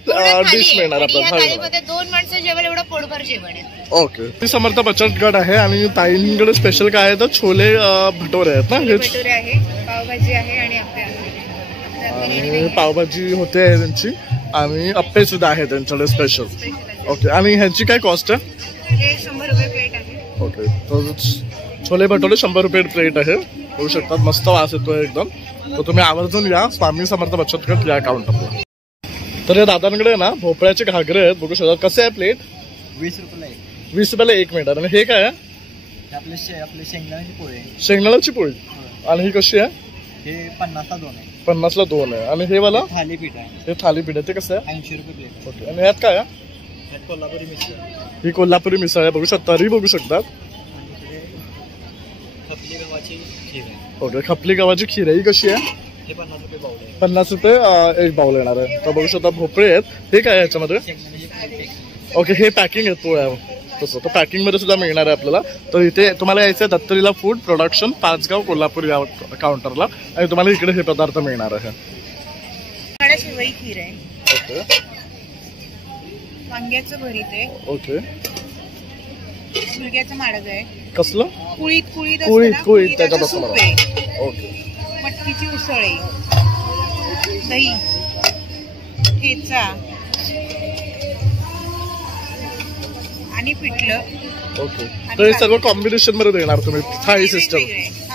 डिश मिळणार आपल्याला. थाळीमध्ये 2 माणसं जेवण एवढं पोटभर जेवण आहे. ओके, ती समर्थ बचत गट आहे. आणि ताईंकडे स्पेशल काय आहे तर छोले भटोरे आहेत ना? भटोरे आहे, पावभाजी आहे आणि अप्पे आहे. आणि पावभाजी होते आहे त्यांची आणि अप्पे सुद्धा आहे त्यांच्याकडे स्पेशल. ओके, आणि ह्यांची काय कॉस्ट आहे? हे 100 रुपये प्लेट आहे. ओके, तर छोले भटोरे 100 रुपये प्लेट आहे. होऊ शकतात, मस्त वास येतोय एकदम. तर तुम्ही आवर्जून या स्वामी समर्थ बचत गट या काउंटरला. तर या दादांकडे ना भोपळ्याचे घागरे आहेत बघू शकतात. कसे आहे प्लेट? 20 रुपयाला एक. 20 रुपयाला एक मिळतात. आणि हे काय आहे? आपले शेंगदाण्याची पोळी. शेंगदाण्याची पोळी. आणि ही कशी आहे? हे 50ला 2 आहे. 50ला 2 आहे. आणि हे वाला थालीपीठ आहे. हे थालीपीठ आहे, ते कसं आहे? 80 रुपये प्लेट. ओके, आणि ह्यात काय आहे? ह्यात कोल्हापुरी मिसळ. ही कोल्हापुरी मिसळ आहे बघू शकता, तरी बघू शकतात. खपली गव्हाची खीर आहे. ओके, खपली गव्हाची खीर आहे. ही कशी आहे? हे 50 रुपये बाउल आहे. 50 रुपये एक बाउल येणार आहे. तर बघू शकता भोपळे आहेत. हे काय आहे याच्यामध्ये? ओके, हे पॅकिंग आहे पोळ्या तसं. तर पॅकिंग मध्ये सुद्धा मिळणार आहे आपल्याला. तर इथे तुम्हाला यायचं आहे दत्तलीला फूड प्रोडक्शन, पाचगाव, कोल्हापूर या काउंटरला, आणि तुम्हाला इकडे हे पदार्थ मिळणार आहे. शेवई खीर आहे. ओके, वांग्याचं भरीत आहे. ओके, मुलग्याचं माडग आहे. कसलं? कुळीत कुळीत कुळीत त्याच्यापासून. सूप आहे. ओके, मटकीची उसळ आहे, दही, ठेचा आणि पिठलं. ओके. तर हे सर्व कॉम्बिनेशन मध्ये देणार तुम्ही थाळी सिस्टम.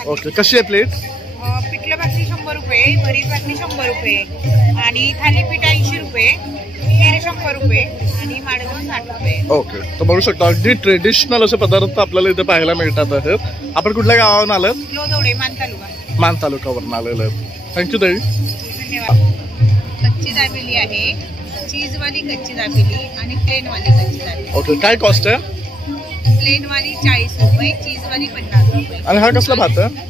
ओके, कशी आहे प्लेट? पिठलं भाकरी 100 रुपये, भरीत भाकरी 100 रुपये, आणि थालीपीठ 80 रुपये, खीर 100 रुपये, आणि माडगं 60 रुपये. ओके, तर बघू शकता अगदी ट्रेडिशनल असे पदार्थ आपल्याला इथे पाहायला मिळतात आहेत. आपण कुठल्या गावावरून आलात? लोदवडे, मान तालुका. मान तालुक्यावरून आलेले आहेत. थँक्यू ताई. धन्यवाद. कच्ची दाबेली आहे, चीजवाली कच्ची दाबेली आणि प्लेनवाली कच्ची दाबेली. ओके, काय कॉस्ट आहे? प्लेनवाली 40 रुपये, चीजवाली 50 रुपये. आणि हा कसला भात आहे?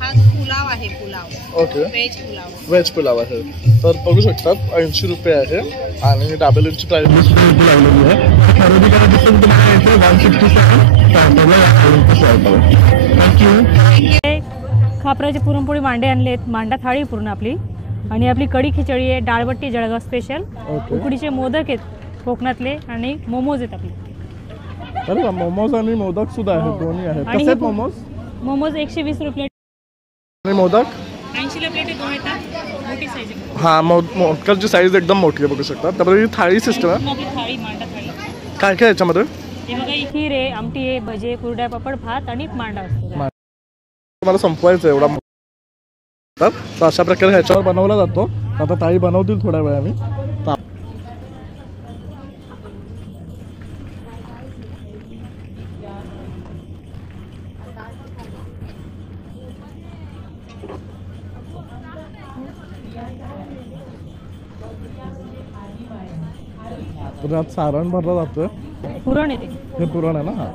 हा पुलाव आहे, pulao. Okay, veg pulao. Veg pulao आहे. तर बघू शकतात 80 रुपये आहे, आणि दाबेलींची प्राइस लावलेली आहे. खरेदी करायची असेल तर तुम्हाला इथे 167 खापराचे पुरणपोळी मांडे आणलेत, मांडा थाळी पूर्ण आपली, आणि आपली कढी खिचडी आहे, डाळबट्टी जळगाव स्पेशल, उकडीचे मोदक आहेत कोकणातले, आणि मोमोज आहेत आपले. अरे वा, मोमोज आणि मोदक सुद्धा आहेत, दोन्ही आहेत. कसे आहेत मोमोज? मोमोज 120 रुपये आणि मोदक 80 प्लेट दोन येतात, मोठी साईज. हा, मोदकाची साईज एकदम मोठी आहे बघू शकता. त्यामध्ये ही थाळी सिस्टम आहे. थाळी, मांडा थाळी. काय काय याच्यामध्ये? हे बघा, खीर आहे, आमटी आहे, भजे, कुरड्या, पापड, भात आणि मांडा असतो. तुम्हाला संपवायचं एवढा. तर अशा प्रकारे ह्याच्यावर बनवला जातो. आता ताई बनवतील थोड्या वेळाने. तर यात सारण भरलं जातं. पुरण आहे ते. हे पुरण आहे ना? हा.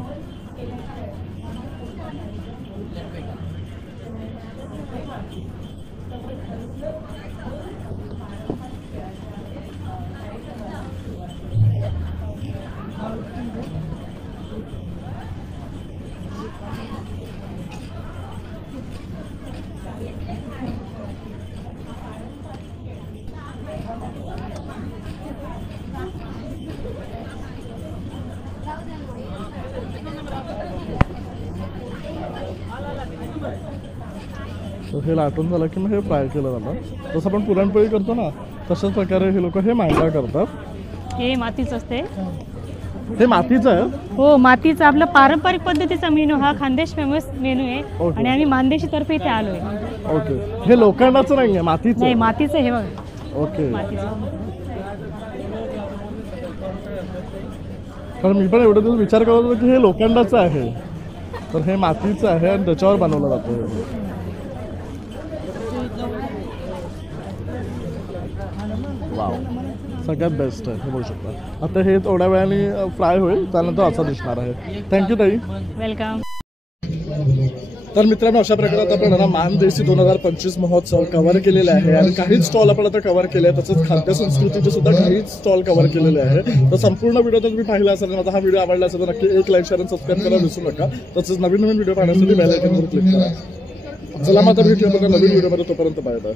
तर हे लाटून झालं की मग हे फ्राय केलं जातं. जसं आपण पुरणपोळी करतो ना, तशाच प्रकारे हे लोक हे मांडा करतात. हे मातीचं असते. हे मातीचं आहे? हो, मातीचा आपला पारंपरिक पद्धतीचा मेनू हा खानदेश फेमस मेनू आहे, आणि आम्ही मानदेशी तर्फे इथे आलोय. ओके, हे लोखंडाचं नाहीये, मातीचं? नाही, मातीचं हे बघा. ओके, मातीचं. कारण मी पण एवढे दिवस विचार करत होतो की हे लोखंडाचं आहे, तर हे मातीचं आहे आणि त्याच्यावर बनवलं जातं. वाव, सगळ्यात बेस्ट आहे. हे बघू शकता. आता हे थोड्या वेळाने फ्राय होईल, त्यानंतर असं दिसणार आहे. थँक्यू ताई. वेलकम. तर मित्रांनो, अशा प्रकारे आता आपण ना मानदेशी 2025 महोत्सव कव्हर केलेला आहे, आणि काही स्टॉल आपण आता कव्हर केले आहे. तसंच खाद्य संस्कृतीचे सुद्धा काही स्टॉल कव्हर केलेले आहे. तर संपूर्ण व्हिडिओ जर तुम्ही पाहिला असेल, माझा हा व्हिडिओ आवडला असेल तर नक्की एक लाईक, शेअर आणि सबस्क्राईब करायला विसरू नका. तसंच नवीन नवीन व्हिडिओ पाहण्यासाठी बेल आयकॉनवर क्लिक करा. चला, मग आता भेटूया नवीन व्हिडिओमध्ये. तोपर्यंत बाय बाय.